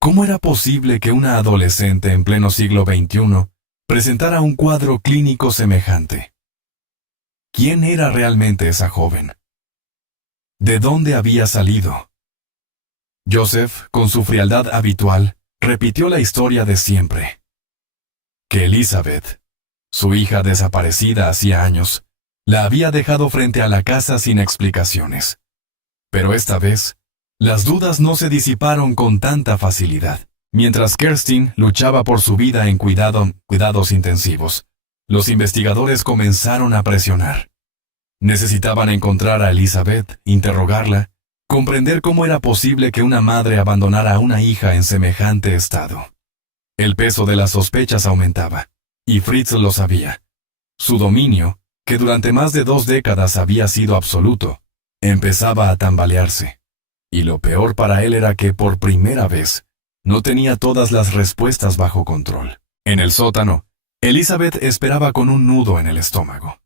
¿Cómo era posible que una adolescente en pleno siglo XXI presentara un cuadro clínico semejante? ¿Quién era realmente esa joven? ¿De dónde había salido? Joseph, con su frialdad habitual, repitió la historia de siempre. Que Elizabeth, su hija desaparecida hacía años, la había dejado frente a la casa sin explicaciones. Pero esta vez, las dudas no se disiparon con tanta facilidad. Mientras Kerstin luchaba por su vida en cuidados intensivos, los investigadores comenzaron a presionar. Necesitaban encontrar a Elizabeth, interrogarla, comprender cómo era posible que una madre abandonara a una hija en semejante estado. El peso de las sospechas aumentaba, y Fritz lo sabía. Su dominio, que durante más de 2 décadas había sido absoluto, empezaba a tambalearse. Y lo peor para él era que, por primera vez, no tenía todas las respuestas bajo control. En el sótano, Elizabeth esperaba con un nudo en el estómago.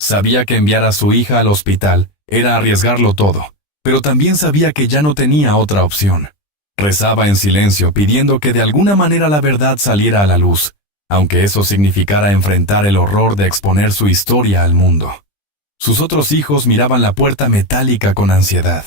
Sabía que enviar a su hija al hospital era arriesgarlo todo, pero también sabía que ya no tenía otra opción. Rezaba en silencio pidiendo que de alguna manera la verdad saliera a la luz, aunque eso significara enfrentar el horror de exponer su historia al mundo. Sus otros hijos miraban la puerta metálica con ansiedad.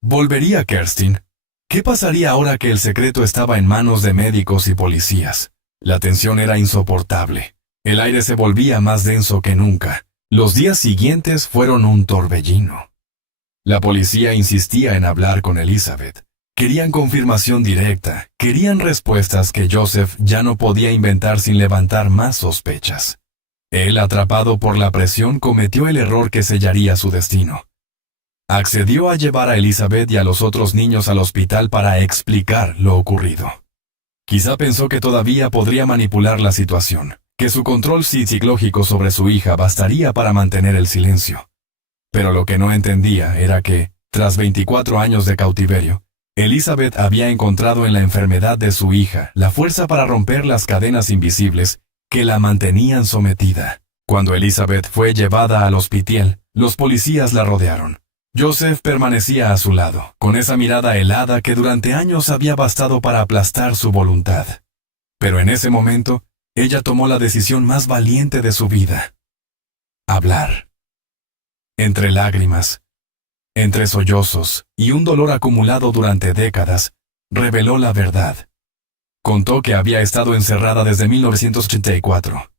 ¿Volvería Kerstin? ¿Qué pasaría ahora que el secreto estaba en manos de médicos y policías? La tensión era insoportable. El aire se volvía más denso que nunca. Los días siguientes fueron un torbellino. La policía insistía en hablar con Elizabeth. Querían confirmación directa, querían respuestas que Joseph ya no podía inventar sin levantar más sospechas. Él, atrapado por la presión, cometió el error que sellaría su destino. Accedió a llevar a Elizabeth y a los otros niños al hospital para explicar lo ocurrido. Quizá pensó que todavía podría manipular la situación, que su control psicológico sobre su hija bastaría para mantener el silencio. Pero lo que no entendía era que, tras 24 años de cautiverio, Elizabeth había encontrado en la enfermedad de su hija la fuerza para romper las cadenas invisibles que la mantenían sometida. Cuando Elizabeth fue llevada al hospital, los policías la rodearon. Joseph permanecía a su lado, con esa mirada helada que durante años había bastado para aplastar su voluntad. Pero en ese momento, ella tomó la decisión más valiente de su vida. Hablar. Entre lágrimas, entre sollozos y un dolor acumulado durante décadas, reveló la verdad. Contó que había estado encerrada desde 1984,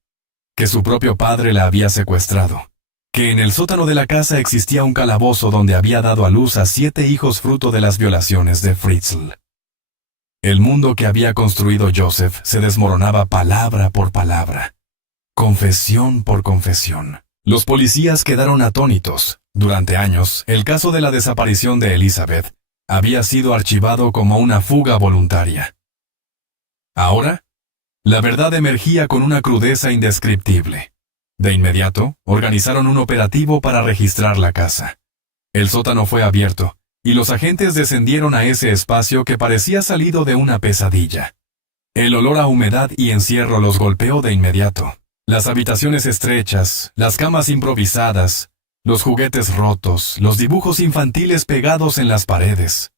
que su propio padre la había secuestrado, que en el sótano de la casa existía un calabozo donde había dado a luz a 7 hijos fruto de las violaciones de Fritzl. El mundo que había construido Joseph se desmoronaba palabra por palabra, confesión por confesión. Los policías quedaron atónitos. Durante años, el caso de la desaparición de Elizabeth había sido archivado como una fuga voluntaria. Ahora, la verdad emergía con una crudeza indescriptible. De inmediato, organizaron un operativo para registrar la casa. El sótano fue abierto, y los agentes descendieron a ese espacio que parecía salido de una pesadilla. El olor a humedad y encierro los golpeó de inmediato. Las habitaciones estrechas, las camas improvisadas, los juguetes rotos, los dibujos infantiles pegados en las paredes.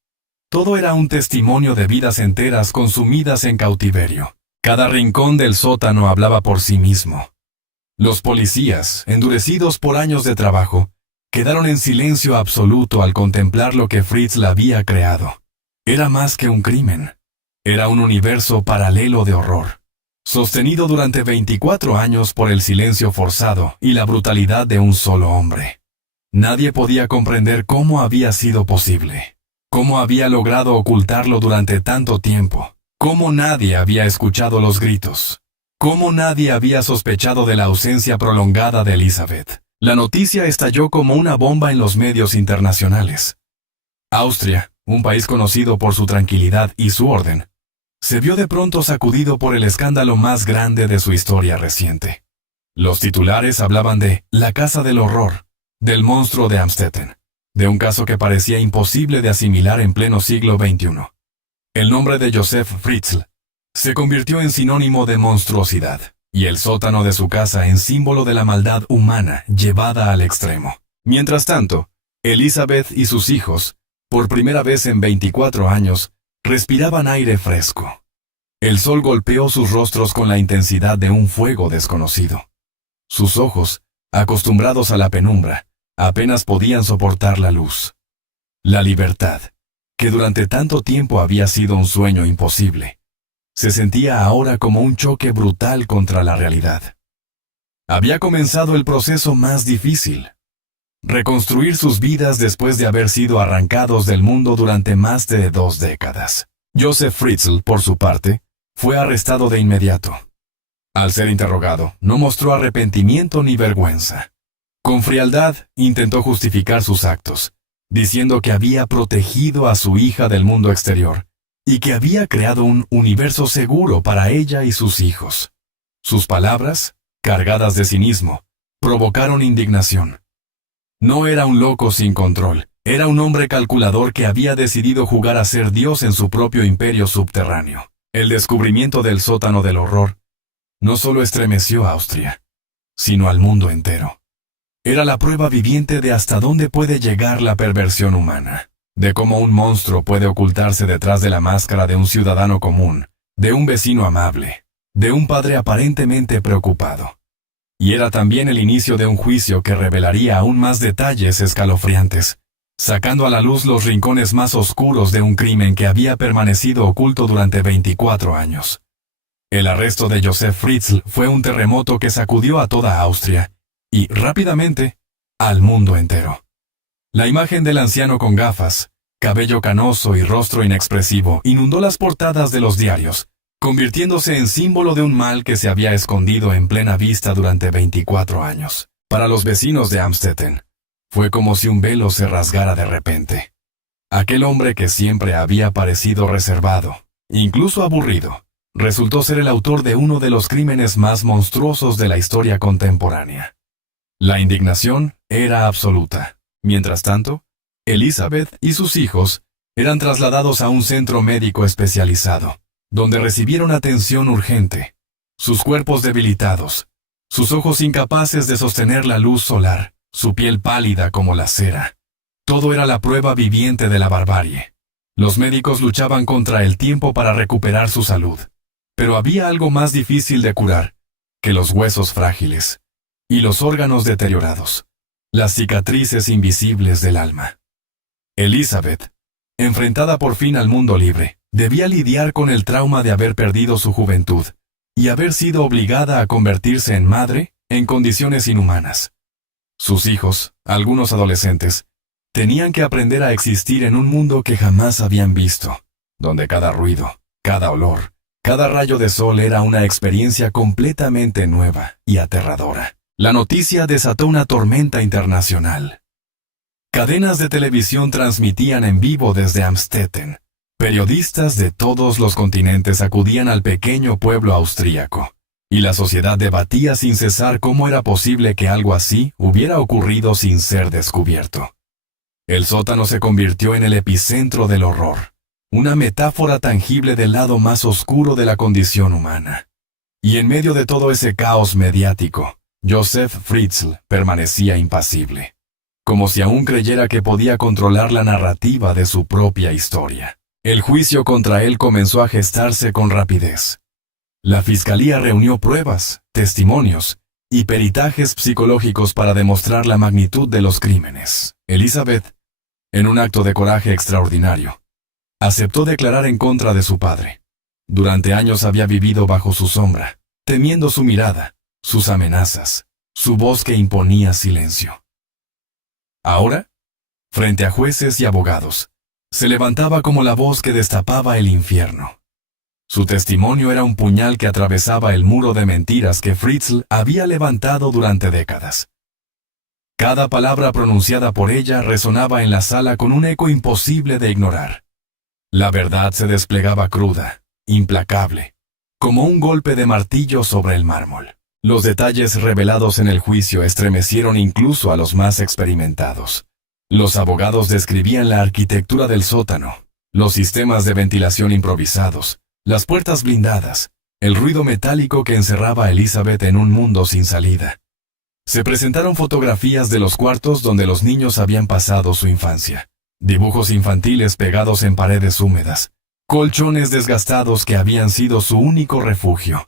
Todo era un testimonio de vidas enteras consumidas en cautiverio. Cada rincón del sótano hablaba por sí mismo. Los policías, endurecidos por años de trabajo, quedaron en silencio absoluto al contemplar lo que Fritz la había creado. Era más que un crimen. Era un universo paralelo de horror, sostenido durante 24 años por el silencio forzado y la brutalidad de un solo hombre. Nadie podía comprender cómo había sido posible, cómo había logrado ocultarlo durante tanto tiempo, cómo nadie había escuchado los gritos, ¿Cómo nadie había sospechado de la ausencia prolongada de Elizabeth? La noticia estalló como una bomba en los medios internacionales. Austria, un país conocido por su tranquilidad y su orden, se vio de pronto sacudido por el escándalo más grande de su historia reciente. Los titulares hablaban de la Casa del Horror, del monstruo de Amstetten, de un caso que parecía imposible de asimilar en pleno siglo XXI. El nombre de Josef Fritzl se convirtió en sinónimo de monstruosidad, y el sótano de su casa en símbolo de la maldad humana llevada al extremo. Mientras tanto, Elizabeth y sus hijos, por primera vez en 24 años, respiraban aire fresco. El sol golpeó sus rostros con la intensidad de un fuego desconocido. Sus ojos, acostumbrados a la penumbra, apenas podían soportar la luz. La libertad, que durante tanto tiempo había sido un sueño imposible, se sentía ahora como un choque brutal contra la realidad. Había comenzado el proceso más difícil: reconstruir sus vidas después de haber sido arrancados del mundo durante más de 2 décadas. Josef Fritzl, por su parte, fue arrestado de inmediato. Al ser interrogado, no mostró arrepentimiento ni vergüenza. Con frialdad, intentó justificar sus actos, diciendo que había protegido a su hija del mundo exterior y que había creado un universo seguro para ella y sus hijos. Sus palabras, cargadas de cinismo, provocaron indignación. No era un loco sin control, era un hombre calculador que había decidido jugar a ser Dios en su propio imperio subterráneo. El descubrimiento del sótano del horror no solo estremeció a Austria, sino al mundo entero. Era la prueba viviente de hasta dónde puede llegar la perversión humana, de cómo un monstruo puede ocultarse detrás de la máscara de un ciudadano común, de un vecino amable, de un padre aparentemente preocupado. Y era también el inicio de un juicio que revelaría aún más detalles escalofriantes, sacando a la luz los rincones más oscuros de un crimen que había permanecido oculto durante 24 años. El arresto de Josef Fritzl fue un terremoto que sacudió a toda Austria, y, rápidamente, al mundo entero. La imagen del anciano con gafas, cabello canoso y rostro inexpresivo inundó las portadas de los diarios, convirtiéndose en símbolo de un mal que se había escondido en plena vista durante 24 años. Para los vecinos de Amstetten, fue como si un velo se rasgara de repente. Aquel hombre que siempre había parecido reservado, incluso aburrido, resultó ser el autor de uno de los crímenes más monstruosos de la historia contemporánea. La indignación era absoluta. Mientras tanto, Elizabeth y sus hijos eran trasladados a un centro médico especializado, donde recibieron atención urgente. Sus cuerpos debilitados, sus ojos incapaces de sostener la luz solar, su piel pálida como la cera. Todo era la prueba viviente de la barbarie. Los médicos luchaban contra el tiempo para recuperar su salud, pero había algo más difícil de curar que los huesos frágiles y los órganos deteriorados, las cicatrices invisibles del alma. Elizabeth, enfrentada por fin al mundo libre, debía lidiar con el trauma de haber perdido su juventud y haber sido obligada a convertirse en madre en condiciones inhumanas. Sus hijos, algunos adolescentes, tenían que aprender a existir en un mundo que jamás habían visto, donde cada ruido, cada olor, cada rayo de sol era una experiencia completamente nueva y aterradora. La noticia desató una tormenta internacional. Cadenas de televisión transmitían en vivo desde Amstetten. Periodistas de todos los continentes acudían al pequeño pueblo austríaco, y la sociedad debatía sin cesar cómo era posible que algo así hubiera ocurrido sin ser descubierto. El sótano se convirtió en el epicentro del horror, una metáfora tangible del lado más oscuro de la condición humana. Y en medio de todo ese caos mediático, Josef Fritzl permanecía impasible, como si aún creyera que podía controlar la narrativa de su propia historia. El juicio contra él comenzó a gestarse con rapidez. La fiscalía reunió pruebas, testimonios y peritajes psicológicos para demostrar la magnitud de los crímenes. Elizabeth, en un acto de coraje extraordinario, aceptó declarar en contra de su padre. Durante años había vivido bajo su sombra, temiendo su mirada, sus amenazas, su voz que imponía silencio. Ahora, frente a jueces y abogados, se levantaba como la voz que destapaba el infierno. Su testimonio era un puñal que atravesaba el muro de mentiras que Fritzl había levantado durante décadas. Cada palabra pronunciada por ella resonaba en la sala con un eco imposible de ignorar. La verdad se desplegaba cruda, implacable, como un golpe de martillo sobre el mármol. Los detalles revelados en el juicio estremecieron incluso a los más experimentados. Los abogados describían la arquitectura del sótano, los sistemas de ventilación improvisados, las puertas blindadas, el ruido metálico que encerraba a Elizabeth en un mundo sin salida. Se presentaron fotografías de los cuartos donde los niños habían pasado su infancia, dibujos infantiles pegados en paredes húmedas, colchones desgastados que habían sido su único refugio.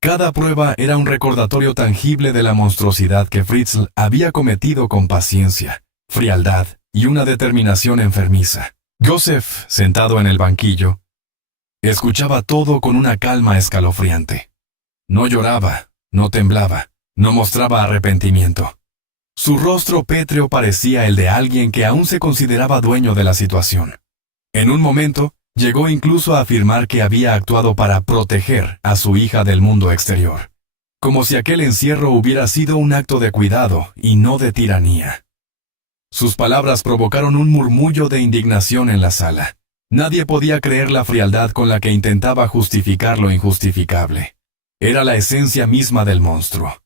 Cada prueba era un recordatorio tangible de la monstruosidad que Fritzl había cometido con paciencia, frialdad y una determinación enfermiza. Joseph, sentado en el banquillo, escuchaba todo con una calma escalofriante. No lloraba, no temblaba, no mostraba arrepentimiento. Su rostro pétreo parecía el de alguien que aún se consideraba dueño de la situación. En un momento, llegó incluso a afirmar que había actuado para proteger a su hija del mundo exterior, como si aquel encierro hubiera sido un acto de cuidado y no de tiranía. Sus palabras provocaron un murmullo de indignación en la sala. Nadie podía creer la frialdad con la que intentaba justificar lo injustificable. Era la esencia misma del monstruo.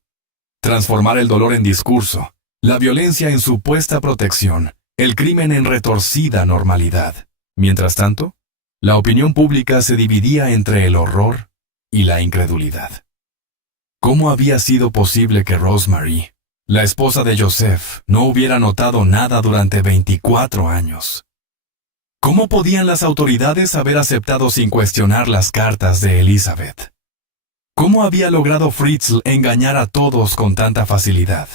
Transformar el dolor en discurso, la violencia en supuesta protección, el crimen en retorcida normalidad. Mientras tanto, la opinión pública se dividía entre el horror y la incredulidad. ¿Cómo había sido posible que Rosemary, la esposa de Joseph, no hubiera notado nada durante 24 años? ¿Cómo podían las autoridades haber aceptado sin cuestionar las cartas de Elizabeth? ¿Cómo había logrado Fritzl engañar a todos con tanta facilidad?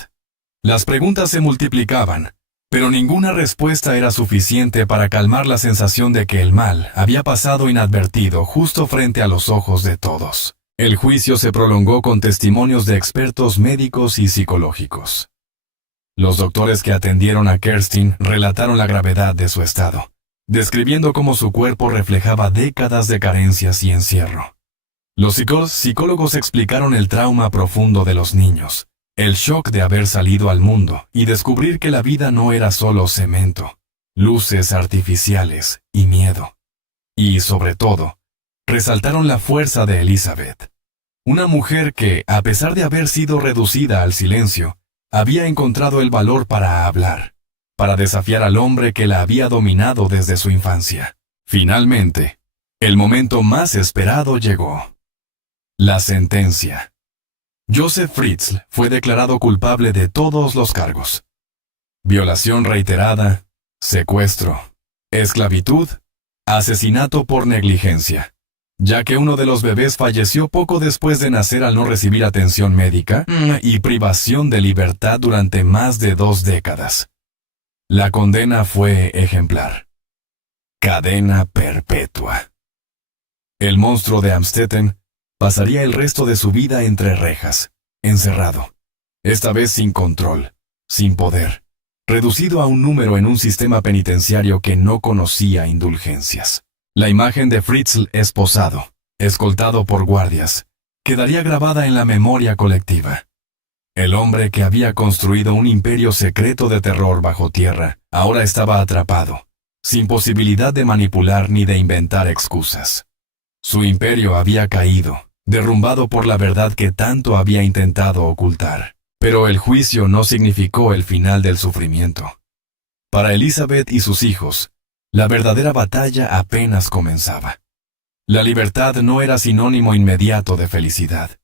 Las preguntas se multiplicaban, pero ninguna respuesta era suficiente para calmar la sensación de que el mal había pasado inadvertido justo frente a los ojos de todos. El juicio se prolongó con testimonios de expertos médicos y psicológicos. Los doctores que atendieron a Kerstin relataron la gravedad de su estado, describiendo cómo su cuerpo reflejaba décadas de carencias y encierro. Los psicólogos explicaron el trauma profundo de los niños, el shock de haber salido al mundo y descubrir que la vida no era solo cemento, luces artificiales y miedo. Y, sobre todo, resaltaron la fuerza de Elizabeth, una mujer que, a pesar de haber sido reducida al silencio, había encontrado el valor para hablar, para desafiar al hombre que la había dominado desde su infancia. Finalmente, el momento más esperado llegó. La sentencia. Joseph Fritzl fue declarado culpable de todos los cargos: violación reiterada, secuestro, esclavitud, asesinato por negligencia, ya que uno de los bebés falleció poco después de nacer al no recibir atención médica, y privación de libertad durante más de 2 décadas. La condena fue ejemplar: cadena perpetua. El monstruo de Amstetten pasaría el resto de su vida entre rejas, encerrado, esta vez sin control, sin poder, reducido a un número en un sistema penitenciario que no conocía indulgencias. La imagen de Fritzl esposado, escoltado por guardias, quedaría grabada en la memoria colectiva. El hombre que había construido un imperio secreto de terror bajo tierra, ahora estaba atrapado, sin posibilidad de manipular ni de inventar excusas. Su imperio había caído, derrumbado por la verdad que tanto había intentado ocultar. Pero el juicio no significó el final del sufrimiento. Para Elizabeth y sus hijos, la verdadera batalla apenas comenzaba. La libertad no era sinónimo inmediato de felicidad.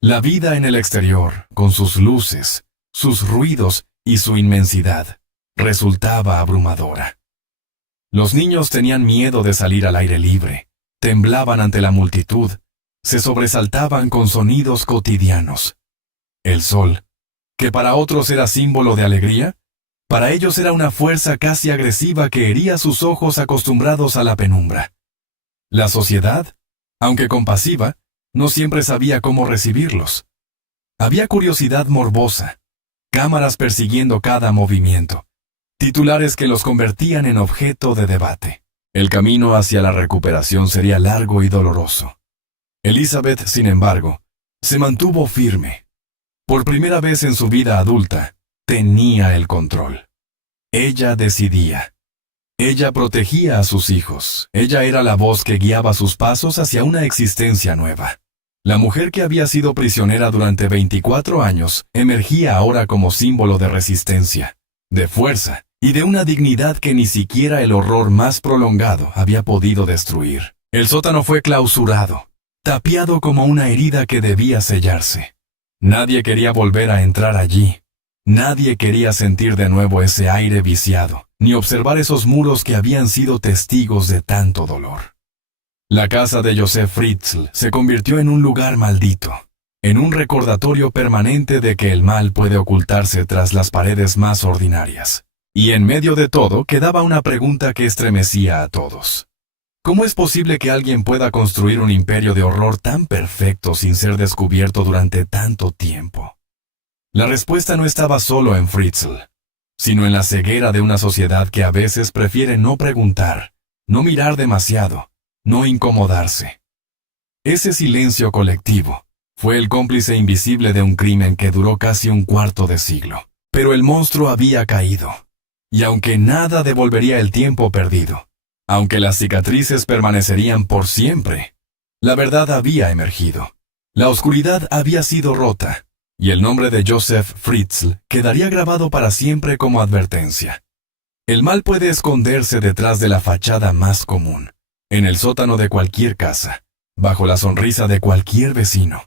La vida en el exterior, con sus luces, sus ruidos y su inmensidad, resultaba abrumadora. Los niños tenían miedo de salir al aire libre, temblaban ante la multitud, se sobresaltaban con sonidos cotidianos. El sol, que para otros era símbolo de alegría, para ellos era una fuerza casi agresiva que hería sus ojos acostumbrados a la penumbra. La sociedad, aunque compasiva, no siempre sabía cómo recibirlos. Había curiosidad morbosa, cámaras persiguiendo cada movimiento, titulares que los convertían en objeto de debate. El camino hacia la recuperación sería largo y doloroso. Elizabeth, sin embargo, se mantuvo firme. Por primera vez en su vida adulta, tenía el control. Ella decidía. Ella protegía a sus hijos. Ella era la voz que guiaba sus pasos hacia una existencia nueva. La mujer que había sido prisionera durante 24 años emergía ahora como símbolo de resistencia, de fuerza y de una dignidad que ni siquiera el horror más prolongado había podido destruir. El sótano fue clausurado, tapiado como una herida que debía sellarse. Nadie quería volver a entrar allí. Nadie quería sentir de nuevo ese aire viciado, ni observar esos muros que habían sido testigos de tanto dolor. La casa de Joseph Fritzl se convirtió en un lugar maldito, en un recordatorio permanente de que el mal puede ocultarse tras las paredes más ordinarias. Y en medio de todo quedaba una pregunta que estremecía a todos. ¿Cómo es posible que alguien pueda construir un imperio de horror tan perfecto sin ser descubierto durante tanto tiempo? La respuesta no estaba solo en Fritzl, sino en la ceguera de una sociedad que a veces prefiere no preguntar, no mirar demasiado, no incomodarse. Ese silencio colectivo fue el cómplice invisible de un crimen que duró casi un cuarto de siglo. Pero el monstruo había caído. Y aunque nada devolvería el tiempo perdido, aunque las cicatrices permanecerían por siempre, la verdad había emergido. La oscuridad había sido rota, y el nombre de Joseph Fritzl quedaría grabado para siempre como advertencia. El mal puede esconderse detrás de la fachada más común, en el sótano de cualquier casa, bajo la sonrisa de cualquier vecino.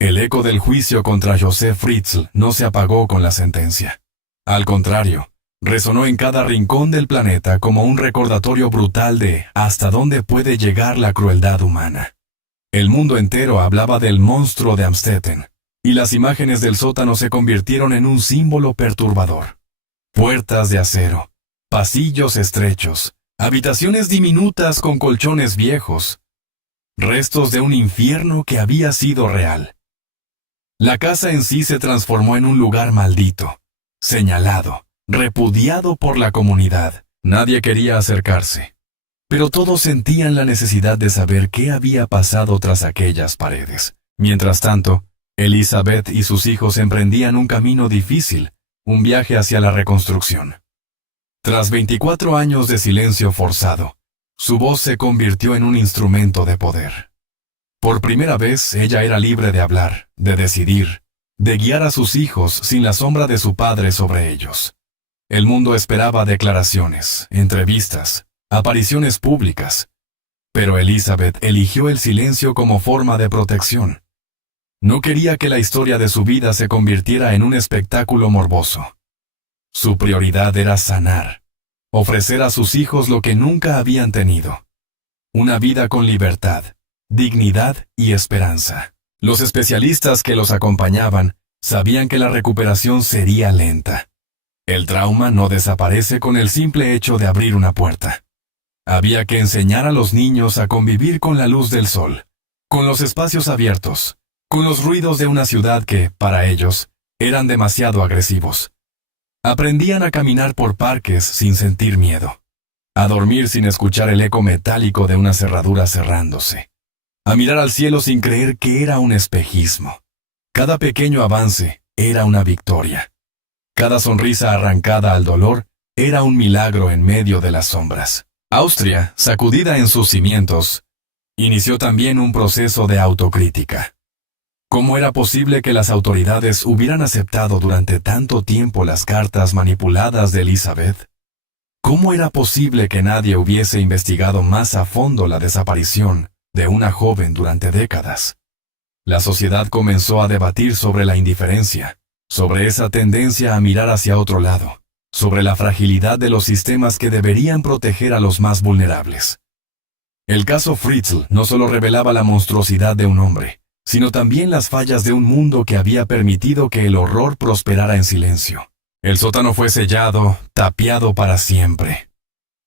El eco del juicio contra Joseph Fritzl no se apagó con la sentencia. Al contrario, resonó en cada rincón del planeta como un recordatorio brutal de hasta dónde puede llegar la crueldad humana. El mundo entero hablaba del monstruo de Amstetten, y las imágenes del sótano se convirtieron en un símbolo perturbador. Puertas de acero, pasillos estrechos, habitaciones diminutas con colchones viejos, restos de un infierno que había sido real. La casa en sí se transformó en un lugar maldito, señalado, repudiado por la comunidad. Nadie quería acercarse, pero todos sentían la necesidad de saber qué había pasado tras aquellas paredes. Mientras tanto, Elizabeth y sus hijos emprendían un camino difícil, un viaje hacia la reconstrucción. Tras 24 años de silencio forzado, su voz se convirtió en un instrumento de poder. Por primera vez, ella era libre de hablar, de decidir, de guiar a sus hijos sin la sombra de su padre sobre ellos. El mundo esperaba declaraciones, entrevistas, apariciones públicas, pero Elizabeth eligió el silencio como forma de protección. No quería que la historia de su vida se convirtiera en un espectáculo morboso. Su prioridad era sanar, ofrecer a sus hijos lo que nunca habían tenido. Una vida con libertad, dignidad y esperanza. Los especialistas que los acompañaban sabían que la recuperación sería lenta. El trauma no desaparece con el simple hecho de abrir una puerta. Había que enseñar a los niños a convivir con la luz del sol, con los espacios abiertos, con los ruidos de una ciudad que, para ellos, eran demasiado agresivos. Aprendían a caminar por parques sin sentir miedo, a dormir sin escuchar el eco metálico de una cerradura cerrándose, a mirar al cielo sin creer que era un espejismo. Cada pequeño avance era una victoria. Cada sonrisa arrancada al dolor era un milagro en medio de las sombras. Austria, sacudida en sus cimientos, inició también un proceso de autocrítica. ¿Cómo era posible que las autoridades hubieran aceptado durante tanto tiempo las cartas manipuladas de Elizabeth? ¿Cómo era posible que nadie hubiese investigado más a fondo la desaparición de una joven durante décadas? La sociedad comenzó a debatir sobre la indiferencia, sobre esa tendencia a mirar hacia otro lado, sobre la fragilidad de los sistemas que deberían proteger a los más vulnerables. El caso Fritzl no solo revelaba la monstruosidad de un hombre, sino también las fallas de un mundo que había permitido que el horror prosperara en silencio. El sótano fue sellado, tapiado para siempre.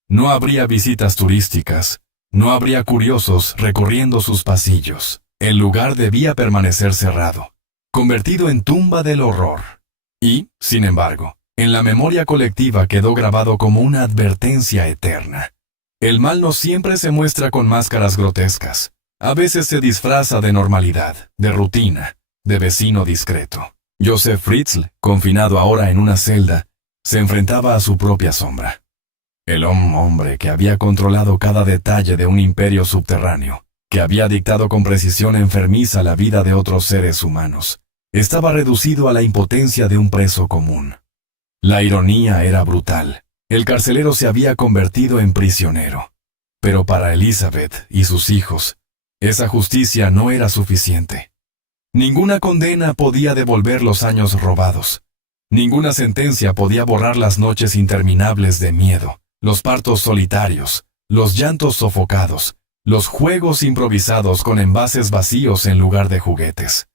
No habría visitas turísticas, no habría curiosos recorriendo sus pasillos. El lugar debía permanecer cerrado, convertido en tumba del horror. Y, sin embargo, en la memoria colectiva quedó grabado como una advertencia eterna. El mal no siempre se muestra con máscaras grotescas. A veces se disfraza de normalidad, de rutina, de vecino discreto. Joseph Fritzl, confinado ahora en una celda, se enfrentaba a su propia sombra. El hombre que había controlado cada detalle de un imperio subterráneo, que había dictado con precisión enfermiza la vida de otros seres humanos, estaba reducido a la impotencia de un preso común. La ironía era brutal. El carcelero se había convertido en prisionero. Pero para Elizabeth y sus hijos, esa justicia no era suficiente. Ninguna condena podía devolver los años robados. Ninguna sentencia podía borrar las noches interminables de miedo, los partos solitarios, los llantos sofocados, los juegos improvisados con envases vacíos en lugar de juguetes.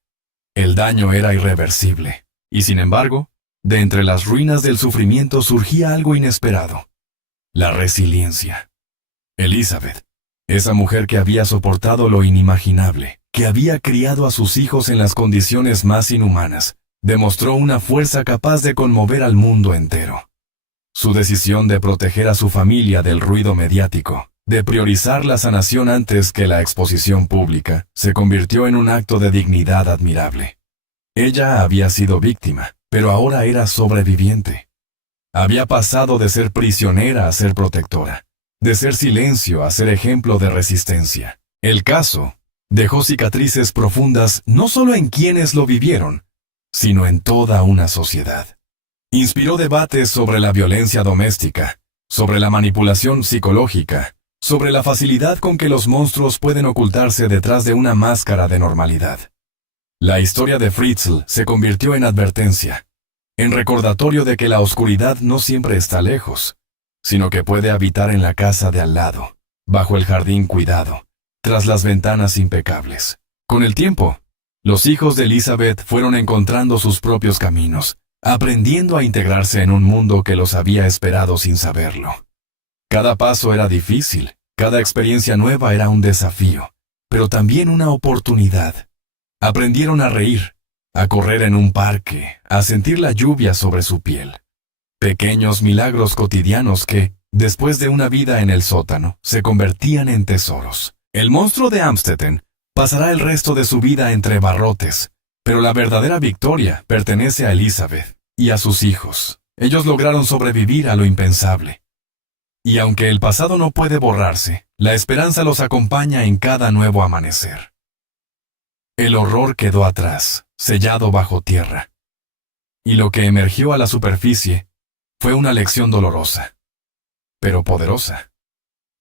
El daño era irreversible, y sin embargo, de entre las ruinas del sufrimiento surgía algo inesperado: la resiliencia. Elizabeth, esa mujer que había soportado lo inimaginable, que había criado a sus hijos en las condiciones más inhumanas, demostró una fuerza capaz de conmover al mundo entero. Su decisión de proteger a su familia del ruido mediático, de priorizar la sanación antes que la exposición pública, se convirtió en un acto de dignidad admirable. Ella había sido víctima, pero ahora era sobreviviente. Había pasado de ser prisionera a ser protectora, de ser silencio a ser ejemplo de resistencia. El caso dejó cicatrices profundas no solo en quienes lo vivieron, sino en toda una sociedad. Inspiró debates sobre la violencia doméstica, sobre la manipulación psicológica, sobre la facilidad con que los monstruos pueden ocultarse detrás de una máscara de normalidad. La historia de Fritzl se convirtió en advertencia, en recordatorio de que la oscuridad no siempre está lejos, sino que puede habitar en la casa de al lado, bajo el jardín cuidado, tras las ventanas impecables. Con el tiempo, los hijos de Elizabeth fueron encontrando sus propios caminos, aprendiendo a integrarse en un mundo que los había esperado sin saberlo. Cada paso era difícil, cada experiencia nueva era un desafío, pero también una oportunidad. Aprendieron a reír, a correr en un parque, a sentir la lluvia sobre su piel. Pequeños milagros cotidianos que, después de una vida en el sótano, se convertían en tesoros. El monstruo de Amstetten pasará el resto de su vida entre barrotes, pero la verdadera victoria pertenece a Elizabeth y a sus hijos. Ellos lograron sobrevivir a lo impensable. Y aunque el pasado no puede borrarse, la esperanza los acompaña en cada nuevo amanecer. El horror quedó atrás, sellado bajo tierra. Y lo que emergió a la superficie fue una lección dolorosa, pero poderosa.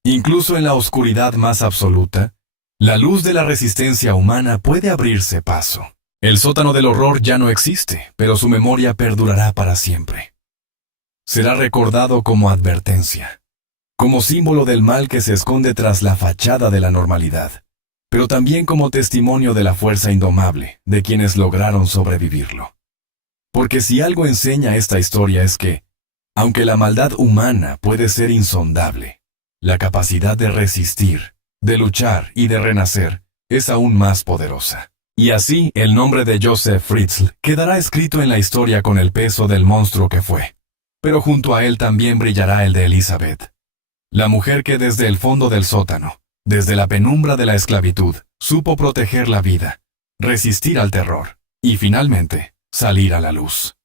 Incluso en la oscuridad más absoluta, la luz de la resistencia humana puede abrirse paso. El sótano del horror ya no existe, pero su memoria perdurará para siempre. Será recordado como advertencia, como símbolo del mal que se esconde tras la fachada de la normalidad, pero también como testimonio de la fuerza indomable de quienes lograron sobrevivirlo. Porque si algo enseña esta historia es que, aunque la maldad humana puede ser insondable, la capacidad de resistir, de luchar y de renacer es aún más poderosa. Y así, el nombre de Joseph Fritzl quedará escrito en la historia con el peso del monstruo que fue. Pero junto a él también brillará el de Elizabeth, la mujer que desde el fondo del sótano, desde la penumbra de la esclavitud, supo proteger la vida, resistir al terror y finalmente salir a la luz.